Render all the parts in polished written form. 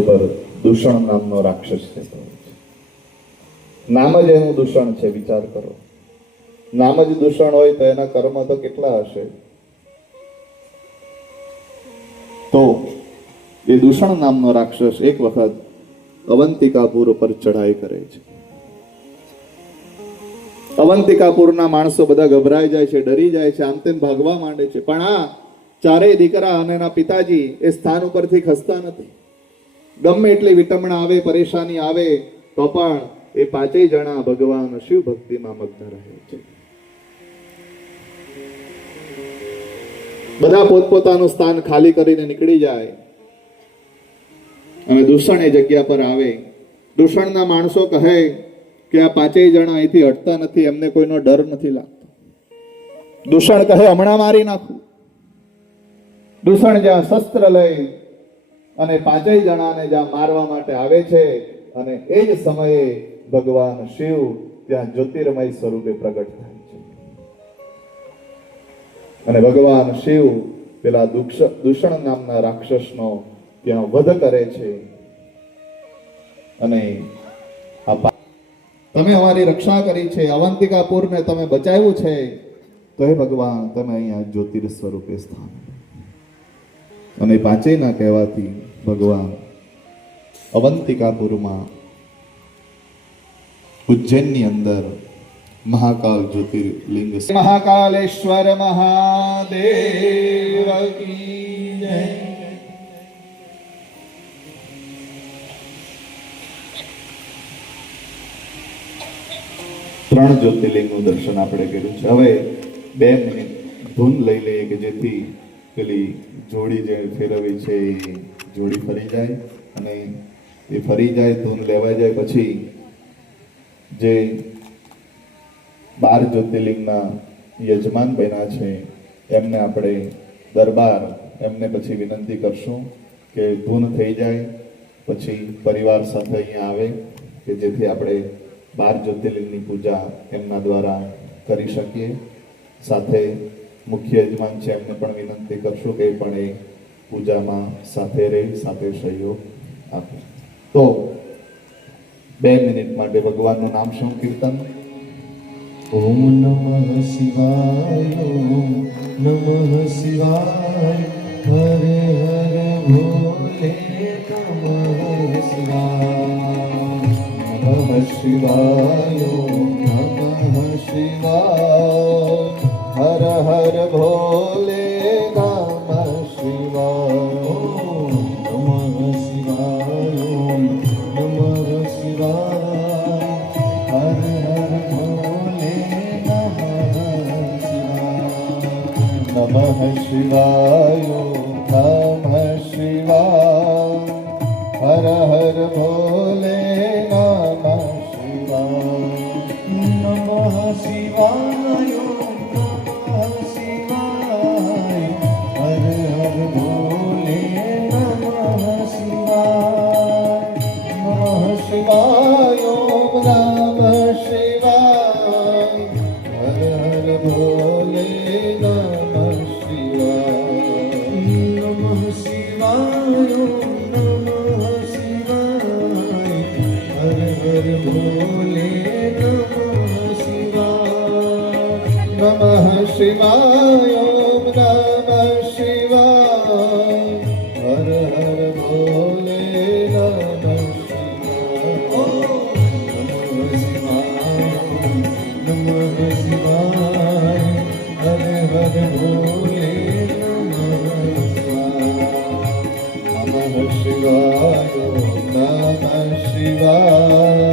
ઉપર દૂષણ નામનો રાક્ષસ રહેતો હોય છે. નામ જ એનું દૂષણ છે. વિચાર કરો, નામ જ દૂષણ હોય તો એના કર્મ તો કેટલા હશે. તો એ દૂષણ નામનો રાક્ષસ એક વખત અવંતિકાપુર ઉપર ચઢાઈ કરે છે. અવંતિકાપુરના માણસો બધા ગભરાઈ જાય છે, ડરી જાય છે, આમ તેમ ભાગવા માંડે છે. પણ આ ચારેય દીકરા અને એના પિતાજી એ સ્થાન ઉપરથી ખસતા નથી. ગમે એટલી વિટમણા આવે, પરેશાની આવે તો પણ એ પાંચેય જણા ભગવાન શિવ ભક્તિમાં મગ્ન રહે છે. બધા પોતપોતાનું સ્થાન ખાલી કરીને નીકળી જાય અને દૂષણ એ જગ્યા પર આવે. દૂષણના માણસો કહે કે આ પાંચેય જણા અહીંથી હટતા નથી, એમને કોઈનો ડર નથી લાગતો. દૂષણ કહે હમણાં મારી નાખું. દૂષણ જ્યાં શસ્ત્ર લઈ અને પાંચેય જણાને જ્યાં મારવા માટે આવે છે અને એ જ સમયે ભગવાન શિવ ત્યાં જ્યોતિર્મય સ્વરૂપે પ્રગટ થાય છે અને ભગવાન શિવ પેલા દૂષણ નામના રાક્ષસનો ત્યાં વધ કરે છે. અને તમે અમારી રક્ષા કરી છે, અવંતિકાપુરને તમે બચાવ્યું છે, તો હે ભગવાન તમે અહીંયા જ્યોતિર સ્વરૂપે સ્થાન. અને પાંચેયના કહેવાથી ભગવાન અવંતિકાપુરમાં ઉજ્જૈનની અંદર મહાકાલ જ્યોતિર્લિંગ મહાકાલેશ્વર મહાદેવ કી જય. ત્રણ જ્યોતિર્લિંગનું દર્શન આપણે કર્યું છે. હવે 2 મિનિટ ધૂન લઈ લઈએ કે જેથી પેલી જોડી જે ફેરવી છે એ જોડી ફરી જાય અને એ ફરી જાય, ધૂન લેવાઈ જાય પછી જે 12 જ્યોતિર્લિંગના યજમાન બન્યા છે એમને આપણે દરબાર એમને પછી વિનંતી કરશું કે ધૂન થઈ જાય પછી પરિવાર સાથે અહીંયા આવે કે જેથી આપણે 12 જ્યોતિર્લિંગની પૂજા એમના દ્વારા કરી શકીએ. સાથે મુખ્ય યજમાન છે એમને પણ વિનંતી કરશું કે પણ એ પૂજામાં સાથે રહી, સાથે સહયોગ આપે. તો 2 મિનિટ માટે ભગવાનનું નામ સંકીર્તન. ઓમ નમઃ શિવાય, ઓમ નમઃ શિવાય, હરે હરે ભોલે નમઃ શિવાય, નમઃ શિવાય, નમઃ શિવાય, હર હર ભોલે નમઃ શિવાય, નમઃ શિવાય, નમઃ શિવાય, હર હર ભોલે નમઃ શિવાય, નમઃ શિવાય, હર હર ભોલે નમઃ શિવાય, નમઃ શિવાય, નમઃ શિવાય, હર હર ભોલે નમઃ શિવાય, નમઃ શિવાય, નમઃ શિવાય, હર હર ભોલે નમઃ શિવાય, નમઃ શિવાય, નમઃ શિવાય, હર હર ભોલે નમઃ શિવાય, નમઃ શિવાય, નમઃ શિવાય, હર હર ભોલે નમઃ શિવાય,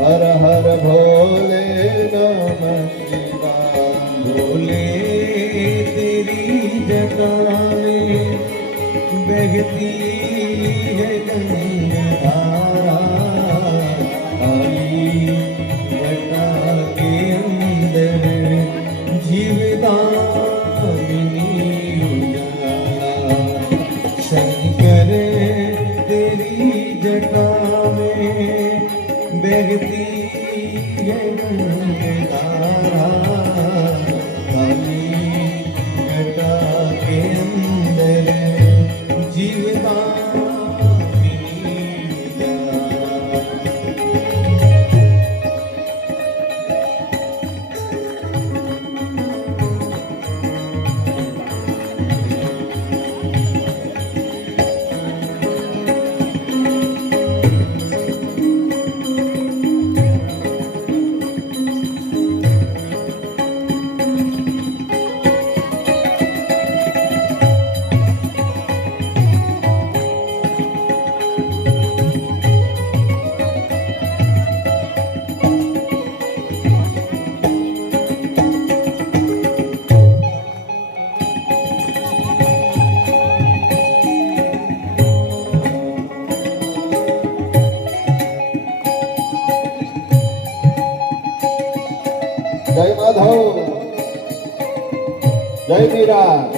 હર હર ભોલે નમઃ શિવાય, ભોલે તેરી જટાએ બહેતી હૈ ગંગાધારા, કાલી જટા કે અંદર जीवदामिनी उजाला, शंकर तेरी जटा में बहती है गंगाधारा, काली जटा के अंदर जीवदामिनी મીરા.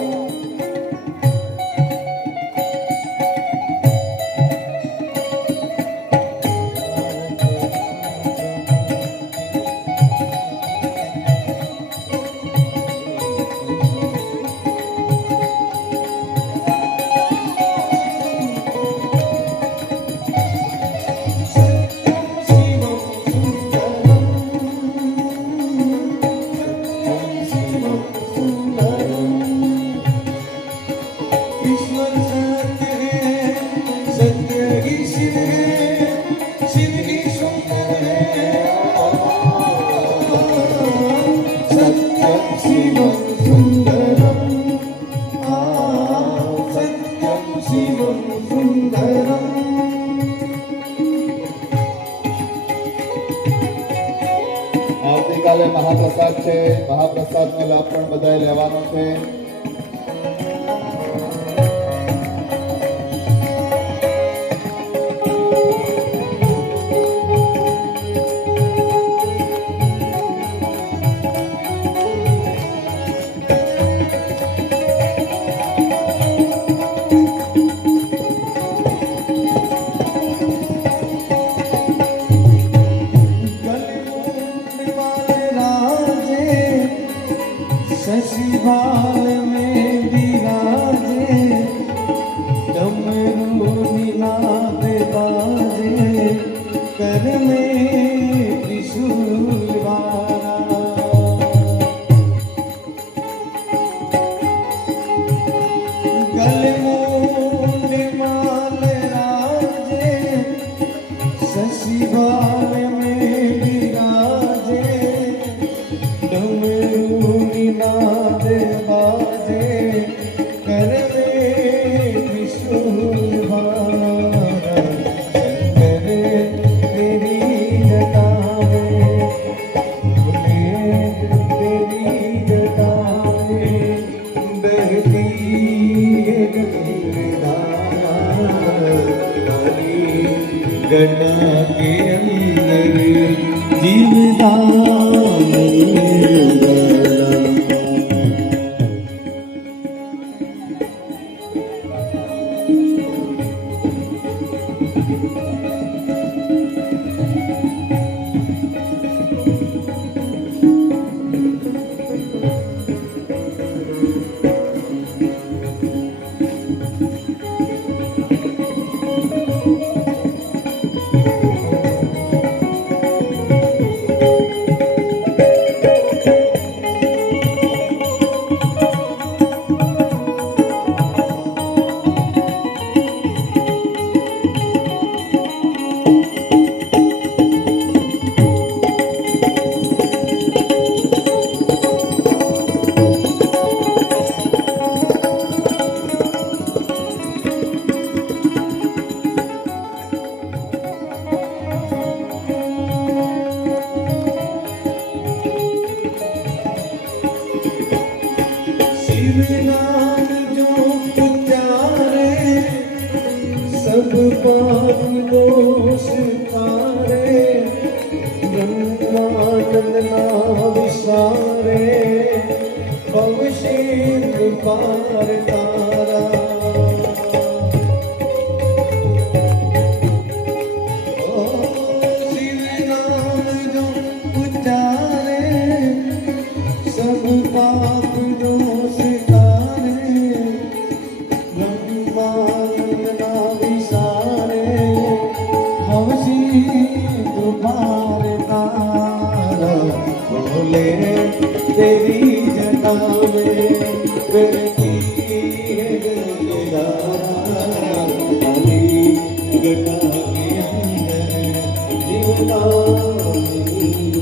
ईश्वर सत्य है, सत्य ही शिव है, शिव ही सुंदर है। सत्यम शिवम सुंदरम, सत्यम शिवम सुंदरम। આવતીકાલે મહાપ્રસાદ છે. મહાપ્રસાદનો લાભ પણ બધાએ લેવાનો છે. शशिभाल में विराजे, डमरू निनाद बाजे, कर में त्रिशूल वारा। गलमुंड माल राजे, शशिभाल में विराजे, डमरू निनाद बाजे, कर में त्रिशूल वारा। शंकर तेरी जटा में, तेरी जटा में बहती है गंगाधारा। काली गंगा के अंदर जीवदान उगला। शिव नाम जो उच्चारे, सब पाप दोष तारे। ब्रह्मानंद नाम विसारे, भवशील पार तारा। ओ शिव नाम जो उच्चारे, सब पाप दोष तारे। ब्रह्मानंद नाम विसारे, भवशील पार तारा। बोले तेरी जटा में करती है गंगाधारा। काली गंगा के अंदर जीवदान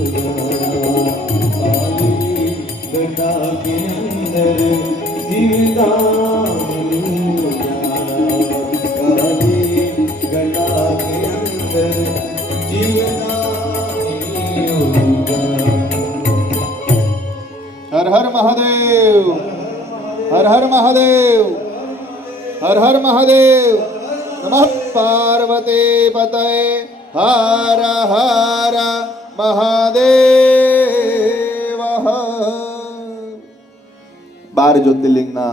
उगला। काली गंगा के अंदर जीवदान उगला। काली गंगा के अंदर जीवदान उगला। હર હર મહાદેવ. હર હર મહાદેવ. હર હર મહાદેવ. નમઃ પાર્વતી પતये. હર હર મહાદેવ. 12 12 જ્યોતિર્લિંગના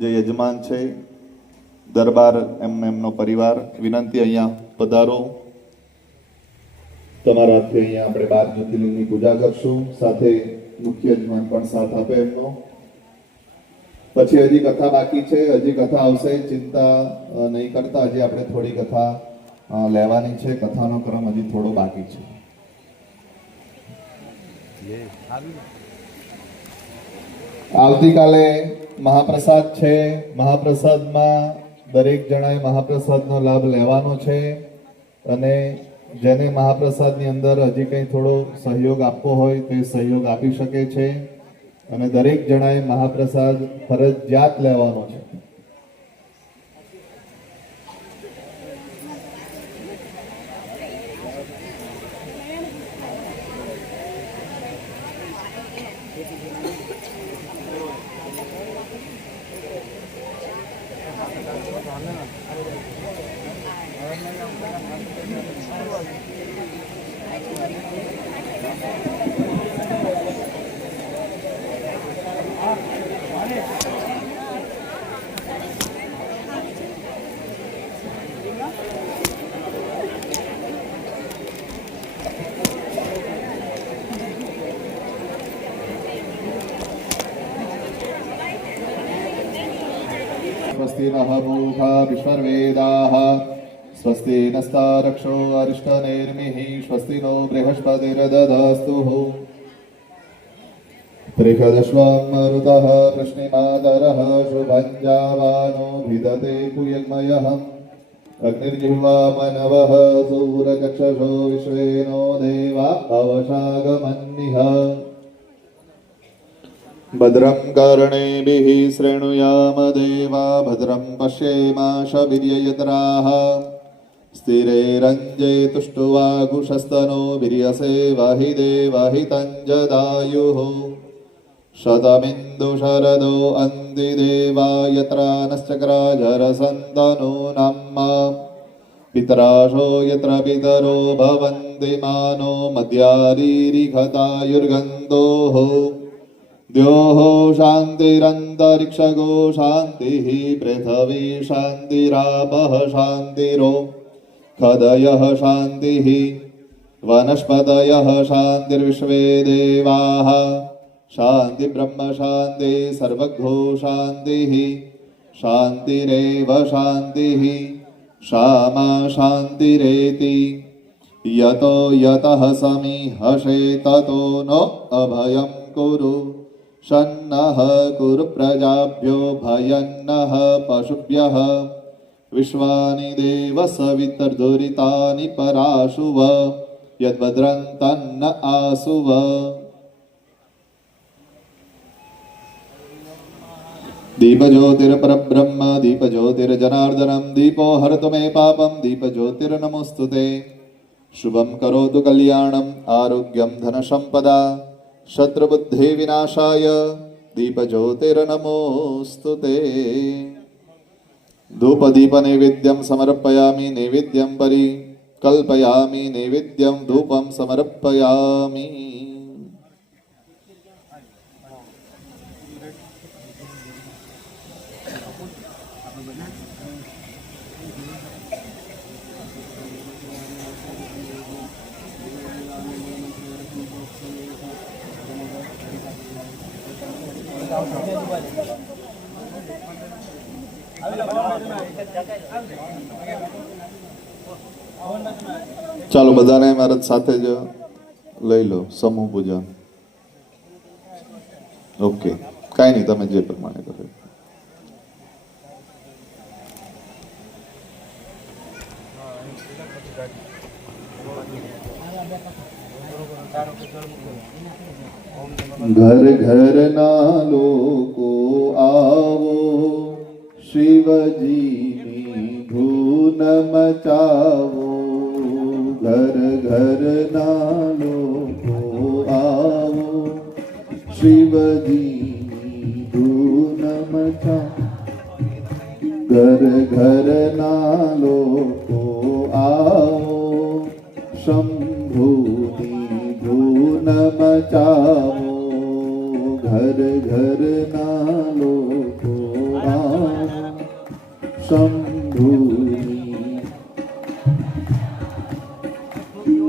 જે યજમાન છે દરબાર એમનો પરિવાર, વિનંતી અહીંયા પધારો. તમારા હાથે અહીંયા આપણે 12 જ્યોતિર્લિંગની પૂજા કરશું, સાથે મુખ્ય યજમાન પણ સાથ આપે એમનો. પછી હજી કથા બાકી છે, હજી કથા આવશે, ચિંતા નહીં કરતા. હજી આપણે થોડી કથા લેવાની છે, કથાનો ક્રમ હજી થોડો બાકી છે. આવતીકાલે મહાપ્રસાદ છે. મહાપ્રસાદમાં દરેક જણાએ મહાપ્રસાદનો લાભ લેવાનો છે અને જેને મહાપ્રસાદની અંદર હજી કંઈ થોડો સહયોગ આપવો હોય તે સહયોગ આપી શકે છે અને દરેક જણાએ મહાપ્રસાદ ફરજિયાત લેવાનો છે. स्वस्ति नः मूषा विश्ववेदाः स्वस्ति नस्तारक्षो अरिष्टनेर्मिः स्वस्ति नो बृहस्पतिर्दधास्तुः त्रिषदश्वं मरुतः कृष्णिमातरः शुभं जावानो भिदते कुयग्मयः अग्निर्जिह्वा मनवः सूरचक्षुषो विश्वेनो देवा अवशागमन्निः भद्रं कर्णेभिः शृणुयाम देवा भद्रं पश्येमाशवीर्ययत्राः स्थिरैरञ्जे तुष्टुवागुशस्तनो वीर्यसे वहि देवहितं जदायुः शतमिन्दुशरदो अन्ति देवा यत्र नश्चक्राजरसन्तनो नम पितराशो यत्र पितरो भवन्ति मानो मद्यारीरिघतायुर्गन्धोः द्योः शान्तिरन्तरिक्षगो शान्तिः पृथिवी शान्तिरापः शान्तिरो खदयः शान्तिः वनस्पतयः शान्तिर्विश्वे देवाः शान्तिब्रह्म शान्ति सर्वगो शान्तिः शान्तिरेव शान्तिः क्षमा शान्तिरेति यतो यतः समीहसे ततो नो अभयं कुरु शन्नः कुरु प्रजाभ्यो भयन्नः पशुभ्यः विश्वानि देव सवितर्दुरितानि पराशुव यद्भद्रं तन्न आसुव दीपज्योतिर्परब्रह्म दीपज्योतिर्जनार्दनं दीपो हरतु मे पापं दीपज्योतिर्नमोऽस्तुते शुभं करोतु कल्याणम् आरोग्यं धनसम्पदा शत्रुबुद्धिविनाशाय दीपज्योतिर्नमोऽस्तुते धूपदीपनैवेद्यं समर्पयामि नैवेद्यं परिकल्पयामि नैवेद्यं धूपं समर्पयामि ચાલો બધાને મારા સાથે જ લઈ લો સમૂહ પૂજન. ઓકે, કાંઈ નહીં, તમે જે પ્રમાણે કરો. ઘર ઘરના લોકો આવો શિવજીની ધૂન મચાવો. ઘર ઘરના લોકો આવો શિવજીની ધૂન મચાવો. ઘર ઘરના લોકો આવો શંભુની ધૂન મચાવો. ઘર ઘરના લોકો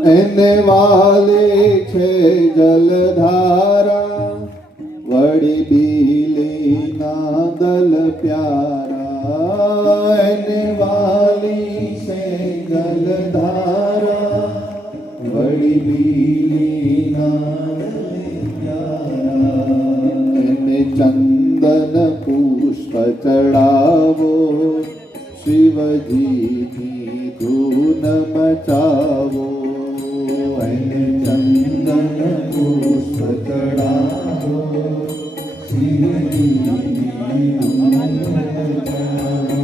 એને વાલે છે જલધારા વળી બીલીના દલ પ્યારા એને વાલી છે જલધારા વળી બીલીના એને ચંદન પુષ્પ ચડાવો શિવજીની ધૂન મચાવો એને ચંદન પુષ્પ ચડાવો શિવજીની ધૂન મચાવો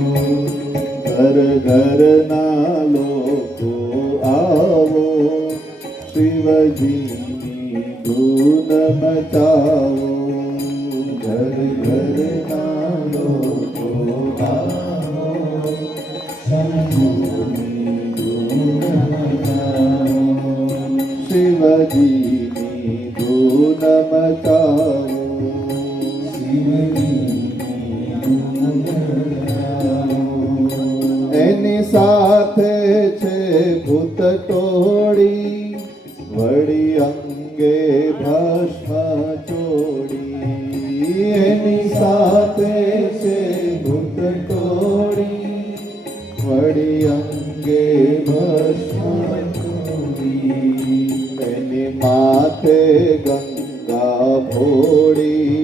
ઘર ઘરના લોકો આવો શિવજીની ધૂન મચાવો ઘર ઘરના લોકો આવો શંભુની ધૂન મચાવો શિવજીની ધૂન મચાવો શિવજીની ધૂન મચાવો એની સાથે છે ભૂત ટોળી વળી અંગે ભસ્મ ચોડી એની સાથે છે ભૂત ટોળી વળી અંગે ભસ્મ ચોડી એની માથે ગંગા ભોળી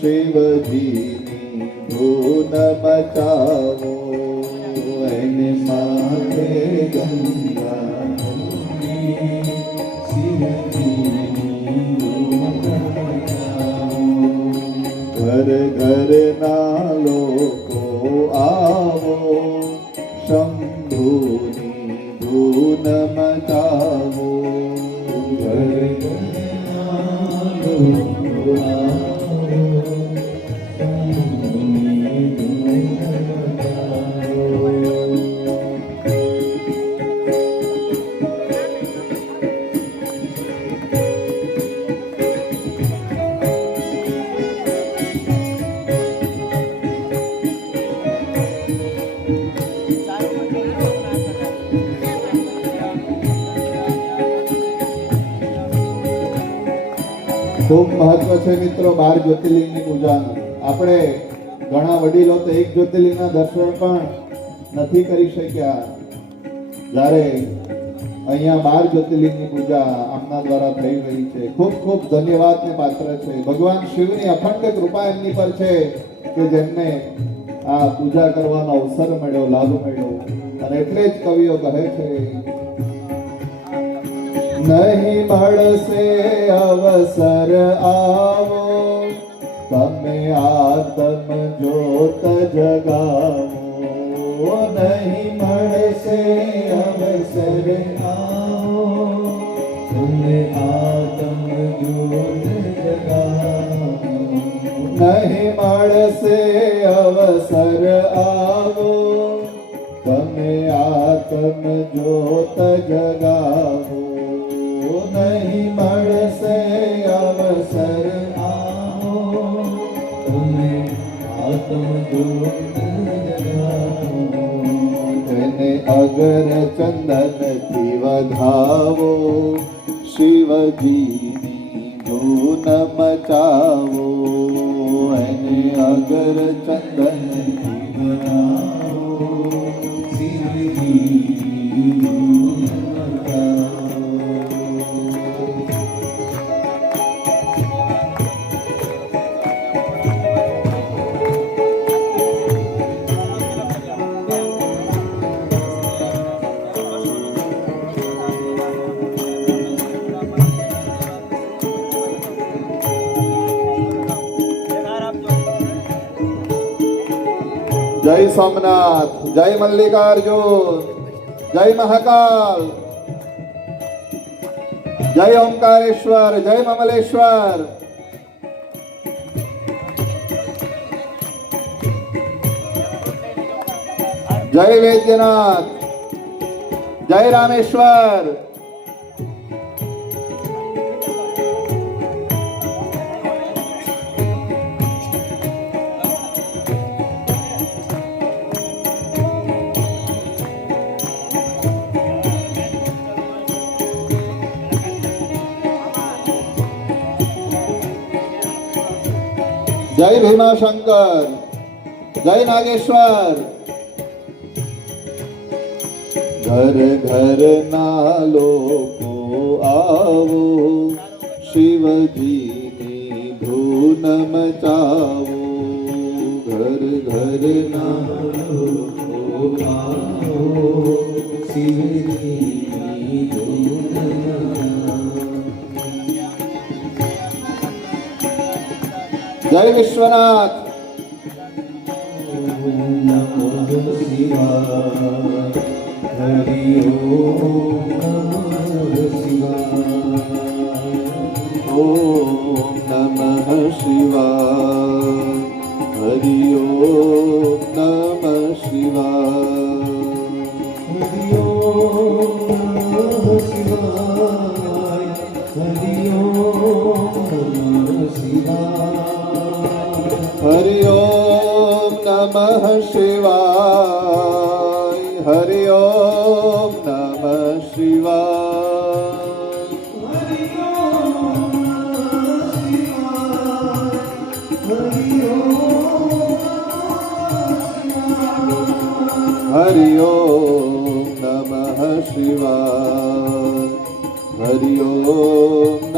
શિવજીની ધૂન મચાવો એને માથે ગંગા ભોળી શિવજીની ધૂન મચાવો ઘર ઘરના લોકો આવો શંભુની ધૂન મચાવો ઘર ઘરના લોકો આવો શંભુની ધૂન મચાવો ખૂબ મહત્વ છે મિત્રો 12 જ્યોતિર્લિંગની પૂજાનું. આપણે ઘણા વડીલો તો એક જ્યોતિર્લિંગના દર્શન પણ નથી કરી શક્યા. જ્યારે અહીંયા 12 જ્યોતિર્લિંગની પૂજા આમના દ્વારા થઈ રહી છે. ખૂબ ખૂબ ધન્યવાદને પાત્ર છે. ભગવાન શિવની અખંડ કૃપા એમની પર છે કે જેમને આ પૂજા કરવાનો અવસર મળ્યો, લાભ મળ્યો. અને એટલે જ કવિઓ કહે છે નહીં મળશે અવસર આવો તમે આત્મ જ્યોત જગાવો નહીં મળશે અવસર આવો તમે આત્મ જ્યોત જગાવો નહીં મળશે અવસર આવો તમે આત્મ જ્યોત જગાવો નહીં મળશે અવસર આવો તમે આત્મજ્યોત જગાવો તેને અગર ચંદનથી વધાવો શિવજીની ધૂન મચાવો એને અગર ચંદનથી વધાવો શિવજીની ધૂન મચાવો જય સોમનાથ, જય મલ્લિકાર્જુન, જય મહાકાલ, જય ઓમકારેશ્વર, જય મમલેશ્વર. જય વૈદ્યનાથ, જય રામેશ્વર. જય ભીમાશંકર, જય નાગેશ્વર. ઘર ઘર ના લોકો આવો, શિવજીની ધૂન મચાવો. ઘર ઘર ના લોકો આવો, શિવજીની ધૂન મચાવો. જય વિશ્વનાથ. નમો શિવાય. હરિ ઓમ નમઃ શિવાય. ઓમ નમઃ શિવાય. હરિ ઓમ નમઃ શિવાય. હરિ ઓમ નમઃ શિવાય. હરિ ઓમ નમઃ શિવાય. હરિ ઓમ નમઃ શિવાય. હરિ ઓમ નમઃ શિવાય. હરિ ઓમ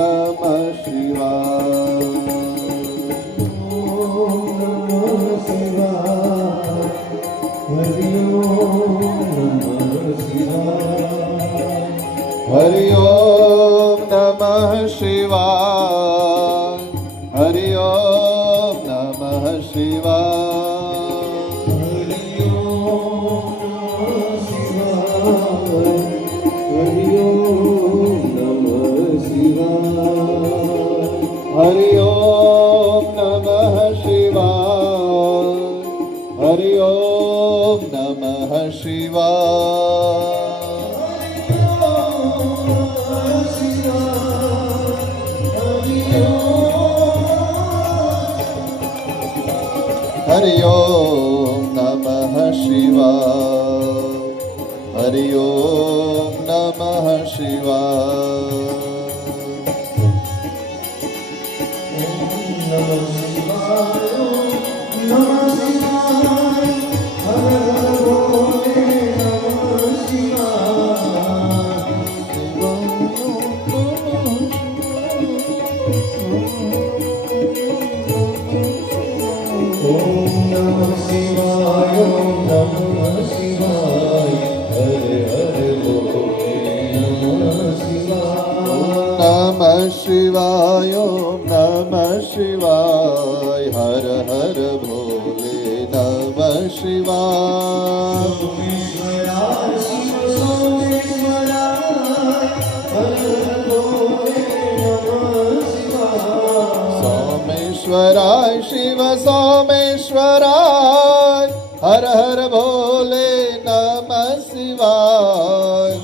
નમઃ શિવાય. હરિ ઓમ નમઃ શિવાય. હરિ ઓમ નમઃ શિવાય. હરિ ઓમ નમઃ શિવાય. હરિ ઓમ નમઃ શિવાય. હરિ ઓમ નમઃ શિવાય. હરિ ઓમ નમઃ શિવાય. હરિ ઓમ નમઃ શિવાય. શિવાય. નમઃ શિવાય. હર હર ભોલે નમઃ શિવાય. સોમેશ્વરાય શિવ સોમેશ્વરાય. હર હર ભોલે નમઃ શિવાય.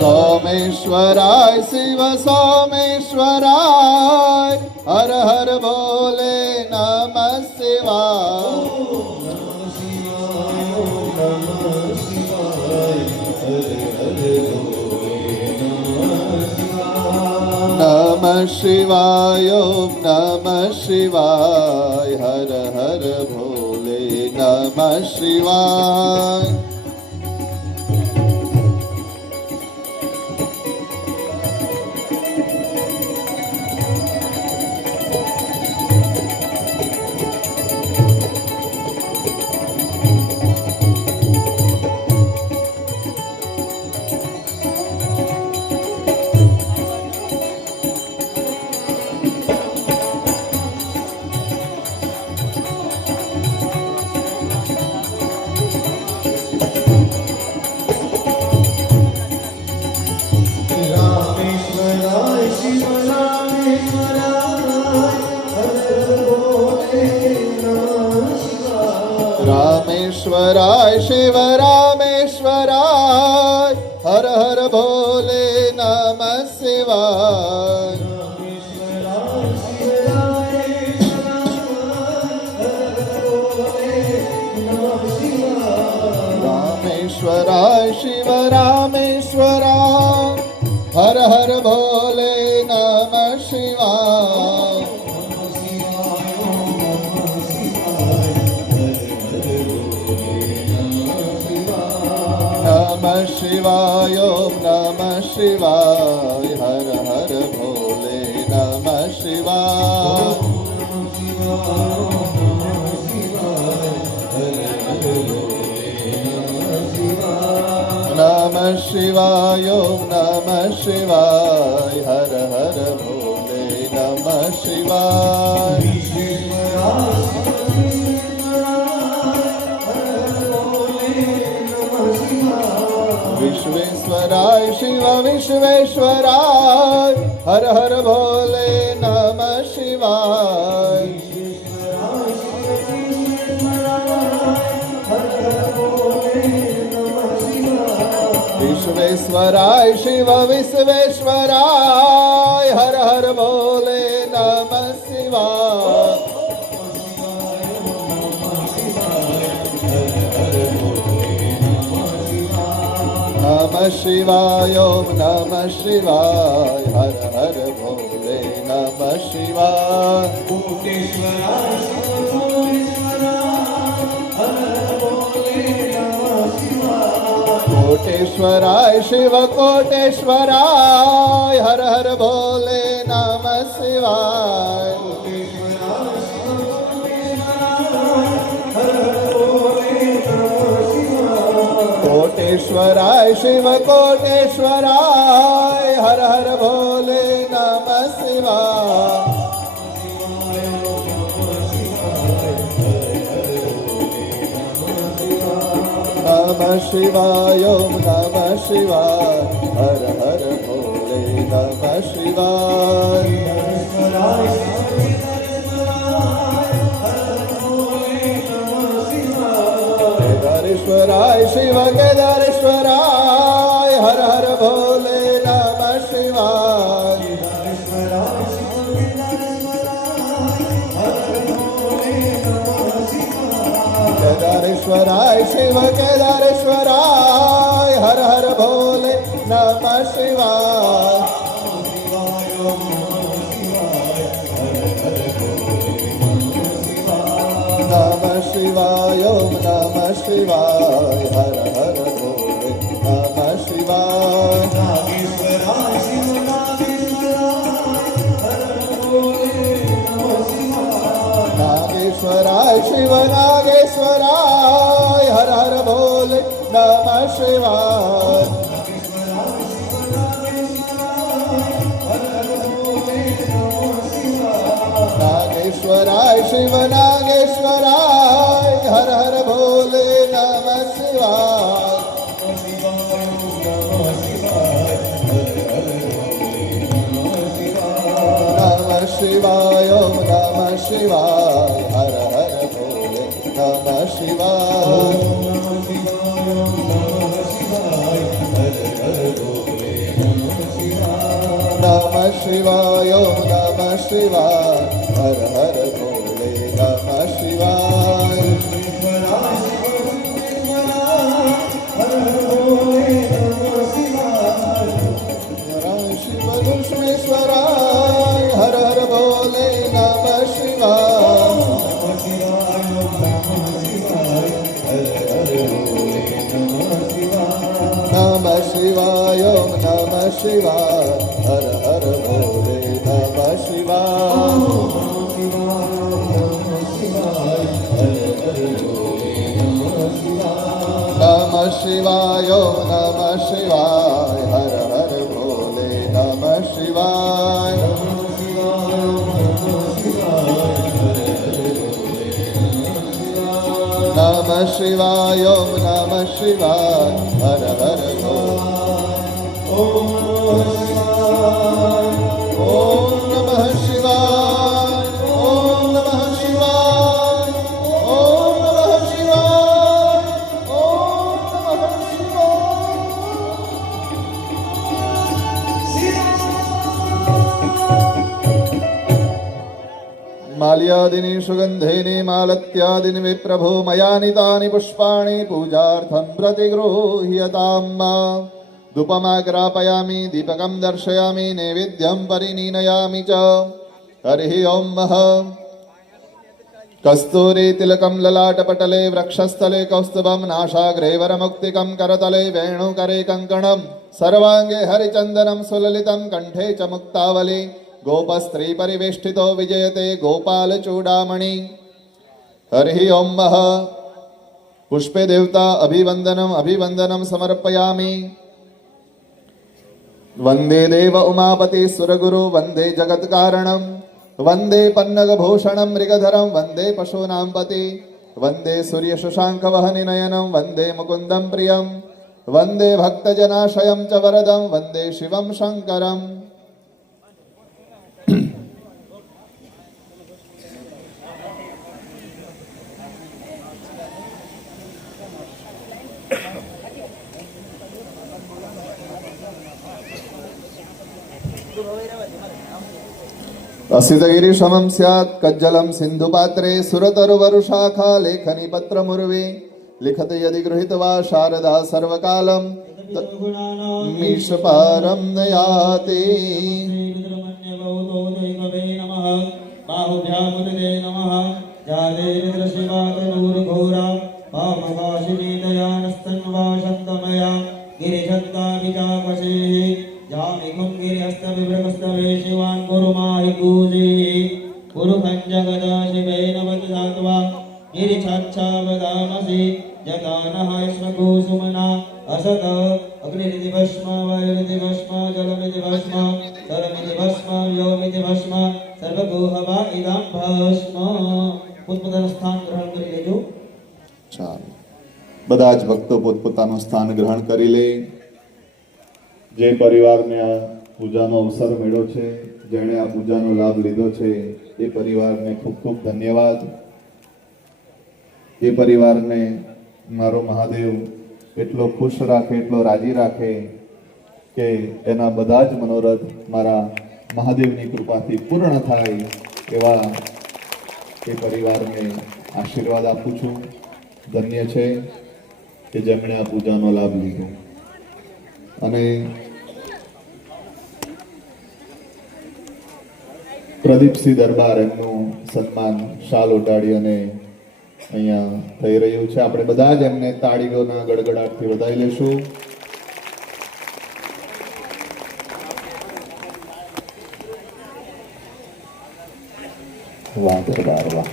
સોમેશ્વરાય શિવ સોમેશ્વરાય. હર હર ભોલે નમઃ શિવાય. નમઃ શિવાય. નમઃ શિવાય. હર હર ભોલે નમઃ શિવાય. રામેશ્વરાય શિવ રામેશ્વરાય. હર હર ભોલે નમઃ શિવાય. રામેશ્વરાય શિવ રામેશ્વરાય. शिवाय ओम नमः शिवाय हर हर भोले नमः शिवाय नमः शिवाय ओम नमः शिवाय हर हर भोले नमः शिवाय विश्वेश्वराय शिव विश्वेश्वराय हर हर भोले नमः शिवाय विश्वेश्वराय शिव विश्वेश्वराय हर हर भोले नमः शिवाय नमः शिवाय ओम नमः शिवाय हर हर भोले नमः शिवाय कोटेश्वराय शिव कोटेश्वराय हर हर भोले नमः शिवाय कोटेश्वराय शिव कोटेश्वराय हर हर भोले नमः शिवाय नमः शिवाय ओम नमः शिवाय हर हर भोले नमः शिवाय केदारेश्वराय शिव केदारेश्वराय हर हर भोले नमः शिवाय केदारेश्वराय शिव केदारेश्वराय हर हर भोले नमः शिवाय नमः शिवाय ओम नमः शिवाय हर हर भोले नमः शिवाय नागेश्वराय शिव नागेश्वराय हर हर भोले नमः शिवाय नागेश्वराय शिव नागेश्वराय हर हर भोले नमः शिवाय नमः शिवाय ओम नमः शिवाय हर हर भोले नमः शिवाय नमः शिवाय ओम नमः शिवाय हर हर भोले नमः शिवाय शिव विश्वेश्वराय हर हर भोले नमः शिवाय नमः शिवाय ओम नमः शिवाय हर हर भोले नमः शिवाय नमः शिवाय ओम नमः शिवाय हर हर भोले नमः शिवाय नमः शिवाय ओम नमः शिवाय हर हर ओम नमः शिवाय ओम नमः शिवाय ओम नमः शिवाय ओम नमः शिवाय माल्यादीनि सुगन्धेनि मालत्यादीनि विप्रभो मया नीतानि पुष्पाणि पूजार्थं प्रतिगृह्यताम् धूपमाग्रापयामि दीपकं दर्शयामि नैवेद्यं परिनीनयामि च हरिः ओं कस्तूरी तिलकं ललाटपटले वृक्षस्थले कौस्तुभं नाशाग्रे वरमुक्तिकं करतले वेणुकरे कङ्कणं सर्वाङ्गे हरिचन्दनं सुललितं कण्ठे च मुक्तावली गोपस्त्री परिवेष्टितो विजयते गोपालचूडामणि हरिः ओं मः पुष्पे देवता अभिवन्दनं समर्पयामि वन्दे देव उमापति सुरगुरु वन्दे जगत्कारणं वन्दे पन्नगभूषणं मृगधरं वन्दे पशूनां पति वन्दे सूर्यशशाङ्कवहनिनयनं वन्दे मुकुन्दं प्रियं वन्दे भक्तजनाशयं च वरदं वन्दे शिवं शङ्करम् असितगिरिशमं स्यात् कज्जलं सिन्धुपात्रे सुरतरुवरुशाखा लेखनी पत्रमुर्वे लिखति यदि गृहीत्वा शारदा सर्वकालं मीशपारं नयाति बाहुभ्यामुदे नमः जादेन्द्रशिवातनूरघोरा पामकाशिनीदयानस्तन्वाशन्तमया गिरिशन्ताभिजाकशेः जामिकुं गिरिहस्तविभ्रमस्तवे शिवान् गुरुमाहि कूजे गुरुखञ्जगदा शिवेन वददात्वा गिरिच्छाच्छावदामसि जगानः यश्मकुसुमना असत अग्निरिति भस्म वायुरिति भस्म जलमिति भस्म सरमिति भस्म व्योमिति भस्म सर्वगोहवा इदं भस्म પોતપોતાનું સ્થાન ગ્રહણ કરી લેજો. ચાલો બધા જ ભક્તો પોતપોતાનું સ્થાન ગ્રહણ કરી લે. જે પરિવારને આ પૂજાનો અવસર મળ્યો છે, જેણે આ પૂજાનો લાભ લીધો છે, એ પરિવારને ખૂબ ખૂબ ધન્યવાદ. એ પરિવારને મારો મહાદેવ એટલો ખુશ રાખે, એટલો રાજી રાખે કે એના બધા જ મનોરથ મારા મહાદેવની કૃપાથી પૂર્ણ થાય એવા એ પરિવારને આશીર્વાદ આપું છું. ધન્ય છે કે જેમણે આ પૂજાનો લાભ લીધો. અને પ્રદીપસિંહ દરબાર એમનું સન્માન શાલ ઓટાડી અને અહીંયા થઈ રહ્યું છે. આપણે બધા જ એમને તાળીઓના ગડગડાટથી વધાવી લેશું. વાહ દરબાર વાહ.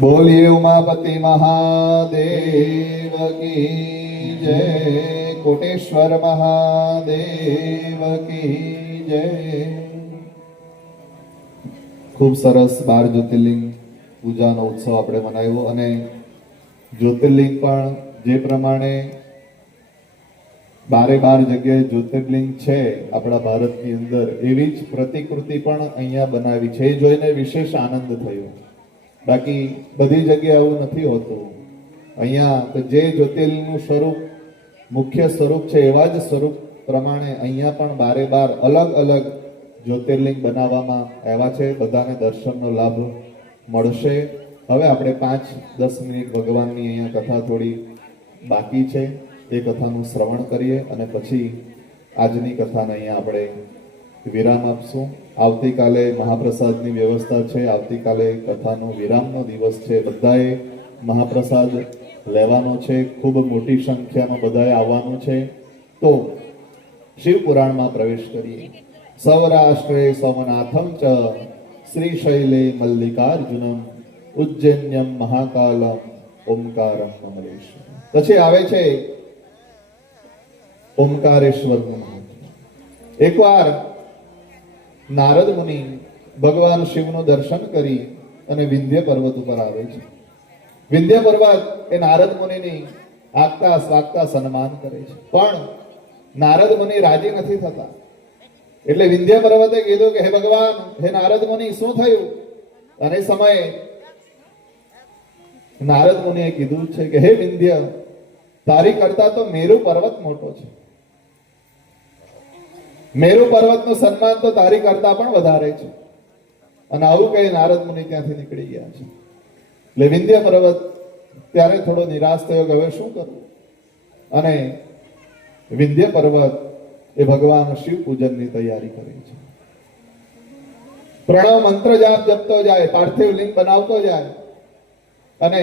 बोलिए उमापति महादेव की जय, कोटेश्वर महादेव की जय. खूब सरस 12 ज्योतिर्लिंग પૂજાનો ઉત્સવ આપણે મનાવ્યો. અને જ્યોતિર્લિંગ પણ જે પ્રમાણે 12 જગ્યાએ જ્યોતિર્લિંગ છે આપણા ભારતની અંદર, એવી જ પ્રતિકૃતિ પણ અહીંયા બનાવી છે. એ જોઈને વિશેષ આનંદ થયો. બાકી બધી જગ્યાએ આવું નથી હોતું. અહીંયા તો જે જ્યોતિર્લિંગનું સ્વરૂપ મુખ્ય સ્વરૂપ છે એવા જ સ્વરૂપ પ્રમાણે અહીંયા પણ 12 અલગ અલગ જ્યોતિર્લિંગ બનાવવામાં આવ્યા છે. બધાને દર્શનનો લાભ મળશે. હવે આપણે 5-10 મિનિટ ભગવાનની અહીંયા કથા થોડી બાકી છે, એ કથાનું શ્રવણ કરીએ અને પછી આજની કથાને અહીંયા આપણે વિરામ આપશું. આવતીકાલે મહાપ્રસાદની વ્યવસ્થા છે. આવતીકાલે કથાનો વિરામનો દિવસ છે. બધાએ મહાપ્રસાદ લેવાનો છે. ખૂબ મોટી સંખ્યામાં બધાએ આવવાનું છે. તો શિવ પુરાણમાં પ્રવેશ કરીએ. સૌરાષ્ટ્રે સોમનાથમ ચ શ્રીશૈલે મલ્લિકાર્જુનમ ઉજ્જૈન્યમ મહાકાલમ ઓમકારમ કમલેશ્વર. પછી આવે છે ઓમકારેશ્વરનું મહાત્મ્ય. એકવાર નારદ મુનિ ભગવાન શિવનું દર્શન કરી અને વિંધ્ય પર્વત ઉપર આવે છે. વિંધ્ય પર્વત એ નારદ મુનિની આગતા સ્વાગતા સન્માન કરે છે, પણ નારદ મુનિ રાજી નથી થતા. એટલે વિંધ્ય પર્વતે કીધું કે હે ભગવાન, હે નારદ મુનિ, શું થયું? અને સમયે નારદ મુનિએ કીધું છે કે હે વિંધ્ય, તારી કરતા તો મેરુ પર્વત મોટો છે. મેરુ પર્વતનું સન્માન તો તારી કરતા પણ વધારે છે. અને આવું કઈ નારદ મુનિ ત્યાંથી નીકળી ગયા છે. એટલે વિંધ્ય પર્વત ત્યારે થોડો નિરાશ થયો કે હવે શું કરવું. અને વિંધ્ય પર્વત એ ભગવાન શિવ પૂજનની તૈયારી કરે છે. પ્રણવ મંત્ર જાપ જપતો જાય, પાર્થિવ લિંગ બનાવતો જાય. અને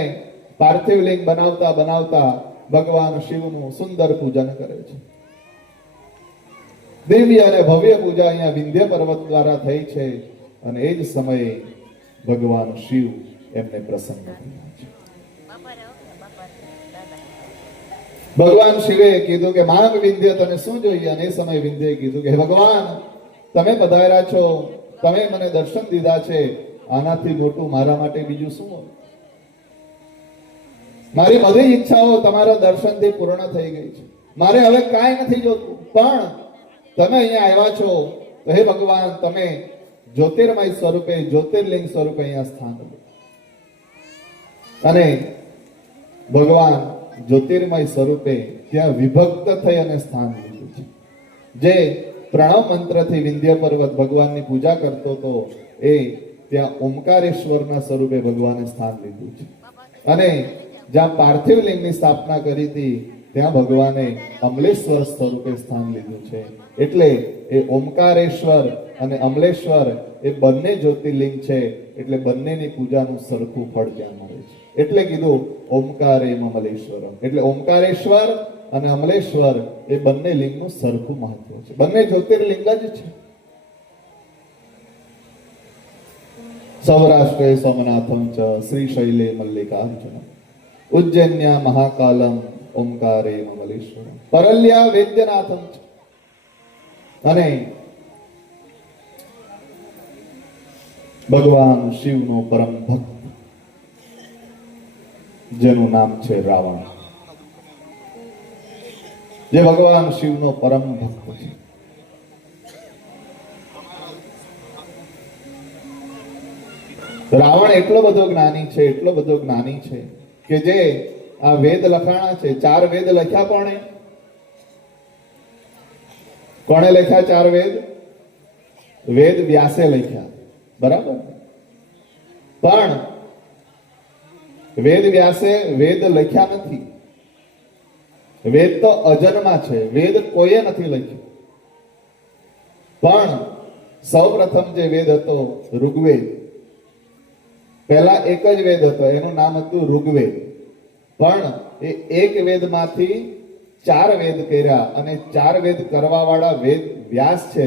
પાર્થિવ લિંગ બનાવતા બનાવતા ભગવાન શિવનું સુંદર પૂજન કરે છે. દિવ્ય અને ભવ્ય પૂજા અહીંયા વિંધ્ય પર્વત દ્વારા થઈ છે. અને એ જ સમયે ભગવાન શિવ એમને પ્રસન્ન થયા છે. ભગવાન શિવે કીધું કે માંગ વિંધ્ય, તને શું જોઈએ? અને એ સમયે વિંધ્યએ કીધું કે હે ભગવાન, તમે પધાર્યા છો, તમે મને દર્શન દીધા છે, આનાથી મોટું મારા માટે બીજું શું હોય? મારી બધી ઈચ્છાઓ તમારા દર્શનથી પૂર્ણ થઈ ગઈ છે. મારે હવે કાંઈ નથી જોતું. પણ તમે અહીંયા આવ્યા છો તો હે ભગવાન, તમે જ્યોતિર્મય સ્વરૂપે, જ્યોતિર્લિંગ સ્વરૂપે અહીંયા સ્થાન લો. અને ભગવાન જ્યોતિર્મય સ્વરૂપે ત્યાં વિભક્ત થઈ અને સ્થાન લીધું છે. જે પ્રણવ મંત્રથી વિંધ્ય પર્વત ભગવાનની પૂજા કરતો હતો, એ ત્યાં ઓમકારેશ્વરના સ્વરૂપે ભગવાને સ્થાન લીધું છે. અને જ્યાં પાર્થિવ લિંગની સ્થાપના કરી હતી, ત્યાં ભગવાને અમલેશ્વર સ્વરૂપે સ્થાન લીધું છે. એટલે એ ઓમકારેશ્વર અને અમલેશ્વર એ બંને જ્યોતિર્લિંગ છે. એટલે બંનેની પૂજાનું સરખું ફળ ત્યાં મળે છે. એટલે કીધું ઓમકારેમ અમલેશ્વરમ. એટલે ઓમકારેશ્વર અને અમલેશ્વર એ બંને લિંગનું સરખું મહત્વ છે. બંને જ્યોતિર્લિંગ જ છે. સૌરાષ્ટ્રે સોમનાથમ ચ શ્રીશૈલે મલ્લિકાર્જુન ઉજ્જૈન્યા મહાકાલમ ઓમકારેમ અમલેશ્વરમ પરલ્યા વૈદ્યનાથમ ચ. અને ભગવાન શિવનો પરમ ભક્ત જેનું નામ છે રાવણ, જે ભગવાન શિવનો પરમ ભક્ત છે. રાવણ એટલો બધો જ્ઞાની છે, એટલો બધો જ્ઞાની છે કે જે આ વેદ લખાણા છે, 4 વેદ લખ્યા કોણે લખ્યા? 4 વેદ વેદ વ્યાસે લખ્યા, બરાબર. પણ વેદ વ્યાસે વેદ લખ્યા નથી. વેદ તો અજન્મા છે, વેદ કોઈએ નથી લખ્યું. પણ સૌ પ્રથમ જે વેદ હતો ઋગ્વેદ, પહેલા એક જ વેદ હતો, એનું નામ હતું ઋગ્વેદ. પણ એ એક વેદમાંથી 4 વેદ કર્યા, અને 4 વેદ કરવા વાળા વેદ વ્યાસ છે.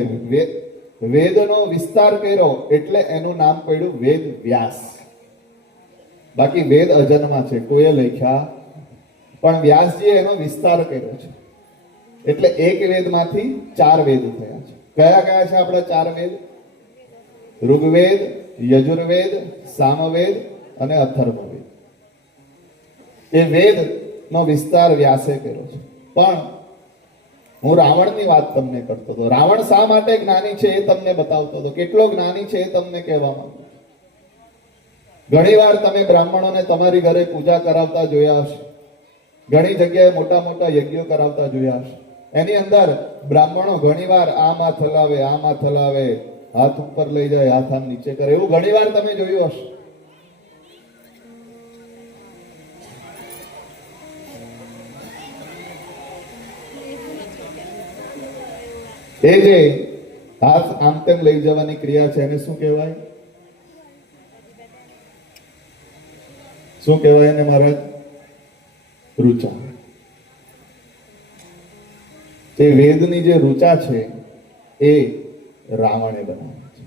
વેદનો વિસ્તાર કર્યો એટલે એનું નામ પડ્યું વેદ વ્યાસ. બાકી વેદ અજન્મા છે, કોઈએ લખ્યા, પણ વ્યાસજીએ એનો વિસ્તાર કર્યો છે. એટલે એક વેદમાંથી 4 વેદ થયા છે. કયા કયા છે આપણા 4 વેદ? ઋગ્વેદ, યજુર્વેદ, સામવેદ અને અથર્વવેદ. એ વેદ નો વિસ્તાર વ્યાસે કર્યો છે. પણ હું રાવણની વાત તમને કરતો હતો. રાવણ શા માટે જ્ઞાની છે એ તમને બતાવતો હતો. કેટલો જ્ઞાની છે એ તમને કહેવા માંગુ. ઘણી વાર તમે બ્રાહ્મણોને તમારી ઘરે પૂજા કરાવતા જોયા હશે, ઘણી જગ્યાએ મોટા મોટા યજ્ઞો કરાવતા જોયા હશે. એની અંદર બ્રાહ્મણો ઘણી વાર આમ હાથ હલાવે, આમ હાથ હલાવે, હાથ ઉપર લઈ જાય, હાથ આમ નીચે કરે, એવું ઘણી વાર તમે જોયું હશે. એ જે હાથ આમ તેમ લઈ જવાની ક્રિયા છે એને શું કહેવાય? શું કહેવાય એને મહારાજ? ઋચા. એ વેદની જે ઋચા છે એ રાવણે બનાવી છે.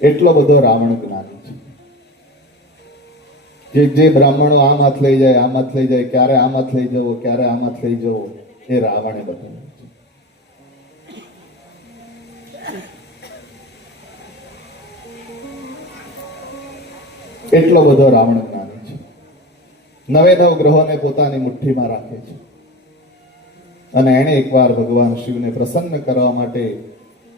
એટલો બધો રાવણ જ્ઞાની છે કે જે બ્રાહ્મણો આમ હાથ લઈ જાય, આમ હાથ લઈ જાય, ક્યારે આમ હાથ લઈ જવો, ક્યારે આમ હાથ લઈ જવો, એ રાવણે બતાવ્યું છે. એટલો બધો રાવણ જ્ઞાની છે. નવે નવ ગ્રહોને પોતાની મુઠ્ઠીમાં રાખે છે. અને એણે એકવાર ભગવાન શિવને પ્રસન્ન કરવા માટે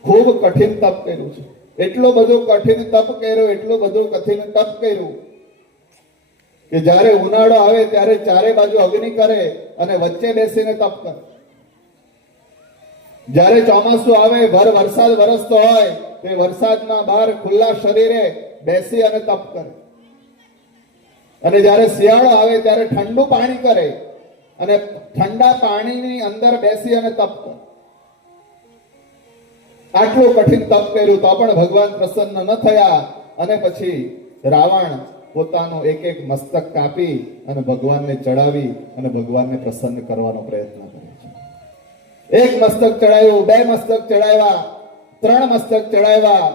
ખૂબ કઠિન તપ કર્યું છે. એટલો બધો કઠિન તપ કર્યો, એટલો બધો કઠિન તપ કર્યું કે જ્યારે ઉનાળો આવે ત્યારે ચારે બાજુ અગ્નિ કરે અને વચ્ચે બેસીને તપ કરે. જ્યારે ચોમાસું આવે, ભર વરસાદ વરસતો હોય, તે વરસાદમાં બહાર ખુલ્લા શરીરે બેસી અને તપ કરે. અને જ્યારે શિયાળો આવે ત્યારે ઠંડુ પાણી કરે અને ઠંડા પાણીની અંદર બેસી અને તપ કરે. આટલું કઠિન તપ કર્યું તો પણ ભગવાન પ્રસન્ન ન થયા. અને પછી રાવણ પોતાનો એક એક મસ્તક કાપી અને ભગવાનને ચડાવી અને ભગવાનને પ્રસન્ન કરવાનો પ્રયત્ન કરે છે. એક મસ્તક ચડાવ્યું, બે મસ્તક ચડાવ્યા, 3 મસ્તક ચડાવ્યા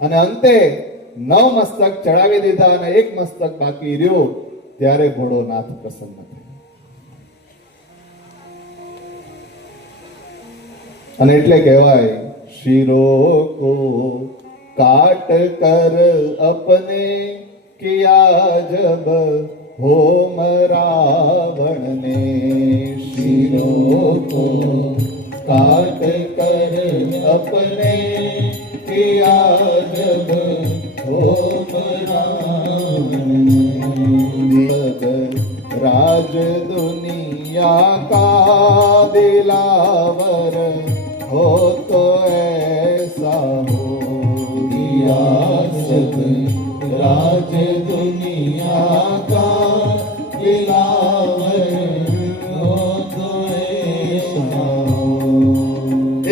અને અંતે 9 મસ્તક ચડાવી દીધા અને એક મસ્તક બાકી રહ્યો. ત્યારે ભોળોનાથ પ્રસન્ન થયા. અને એટલે કહેવાય, શિરો કો काट कर अपने किया जब होम रावण ने, शिरों को काट कर अपने किया जब होम रावण ने, राज दुनिया का दिलावर हो तो ऐसा हो, राज दुनिया का दिलावर हो तो ऐसा हो.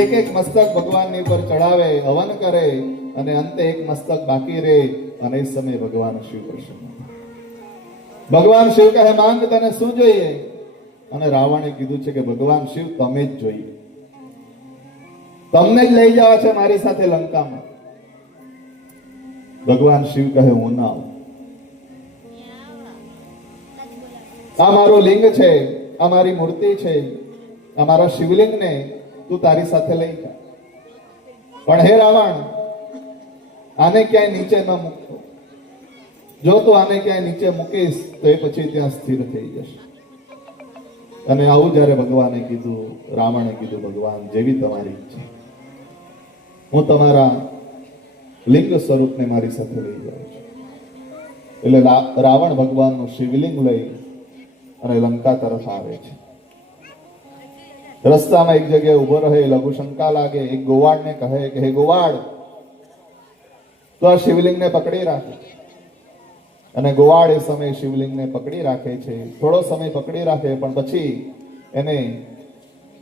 એક એક મસ્તક ભગવાનની ઉપર ચડાવે, હવન કરે અને અંતે એક મસ્તક બાકી રહે અને એ સમયે ભગવાન શિવ પ્રસન્ન. ભગવાન શિવ કહે, માંગ તને શું જોઈએ? અને રાવણે કીધું છે કે ભગવાન શિવ તમે જ જોઈએ, તમને જ લઈ જવા છે મારી સાથે લંકામાં. ભગવાન શિવ કહે, હું ના આવું. આ મારું લિંગ છે, આ મારી મૂર્તિ છે, આ મારા શિવલિંગને તું તારી સાથે લઈ જા. પણ હે રાવણ, આને ક્યાંય નીચે ન મૂકતો. જો તું આને ક્યાંય નીચે મૂકીશ તો એ પછી ત્યાં સ્થિર થઈ જશે. અને આવું જ્યારે ભગવાને કીધું, રાવણે કીધું, ભગવાન જેવી તમારી ઈચ્છા, હું તમારા લિંગ સ્વરૂપને મારી સાથે લઈ જાઉં છું. એટલે રાવણ ભગવાનનું શિવલિંગ લઈ અને લંકા તરફ આવે છે. રસ્તામાં એક જગ્યાએ ઉભો રહે, લઘુ શંકા લાગે. એક ગોવાળને કહે કે હે ગોવાળ, તો આ શિવલિંગને પકડી રાખે. અને ગોવાળ એ સમયે શિવલિંગને પકડી રાખે છે. થોડો સમય પકડી રાખે, પણ પછી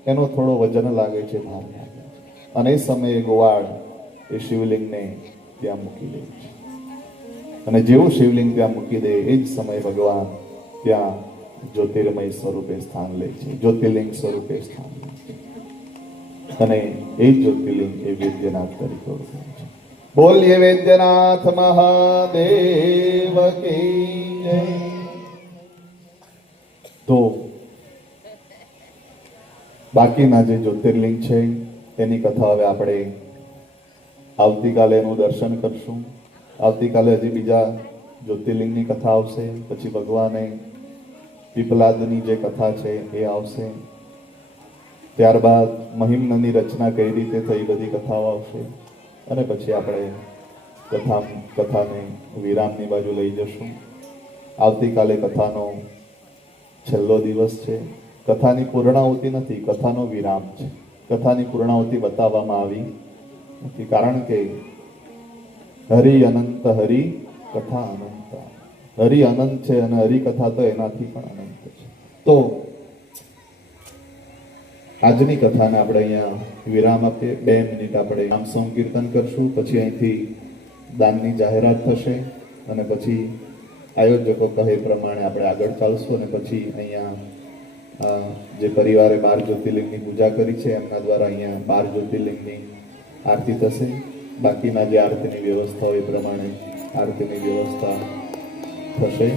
એનો થોડો વજન લાગે છે, ભાર લાગે છે. અને એ સમયે ગોવાળ એ શિવલિંગને ત્યાં મૂકી દે છે. અને જેવું શિવલિંગ ત્યાં મૂકી દે એ જ સમયે ભગવાન ત્યાં જ્યોતિર્મય સ્વરૂપે સ્થાન લે છે, જ્યોતિર્લિંગ સ્વરૂપે સ્થાન લે છે. અને એ જ્યોતિર્લિંગ એ વૈદ્યનાથ તરીકે ઓળખાય છે. બોલીએ વૈદ્યનાથ મહાદેવ કી જય. તો બાકીના જે જ્યોતિર્લિંગ છે એની કથા હવે આપણે આવતીકાલે એનું દર્શન કરશું. આવતીકાલે હજી બીજા જ્યોતિર્લિંગની કથા આવશે. પછી ભગવાને પીપલાદની જે કથા છે એ આવશે. ત્યારબાદ મહિમ્નની રચના કઈ રીતે થઈ, બધી કથાઓ આવશે. અને પછી આપણે કથાને વિરામની બાજુ લઈ જશું. આવતીકાલે કથાનો છેલ્લો દિવસ છે. કથાની પૂર્ણાહુતિ નથી, કથાનો વિરામ છે. કથાની પૂર્ણાહુતિ બતાવવામાં આવી નથી, કારણ કે હરિ અનંત, હરિ કથા અનંત. હરિ અનંત છે અને હરિકથા તો એનાથી પણ અનંત છે. તો આજની કથાને આપણે અહીંયા વિરામ આપીએ. 2 મિનિટ આપણે નામ સંકીર્તન કરશું. પછી અહીંથી દાનની જાહેરાત થશે અને પછી આયોજકો કહે પ્રમાણે આપણે આગળ ચાલશું. અને પછી અહીંયા જે પરિવારે 12 જ્યોતિર્લિંગની પૂજા કરી છે એમના દ્વારા અહીંયા 12 જ્યોતિર્લિંગની આરતી થશે. બાકીના જે આરતીની વ્યવસ્થા હોય એ પ્રમાણે આરતીની વ્યવસ્થા થશે.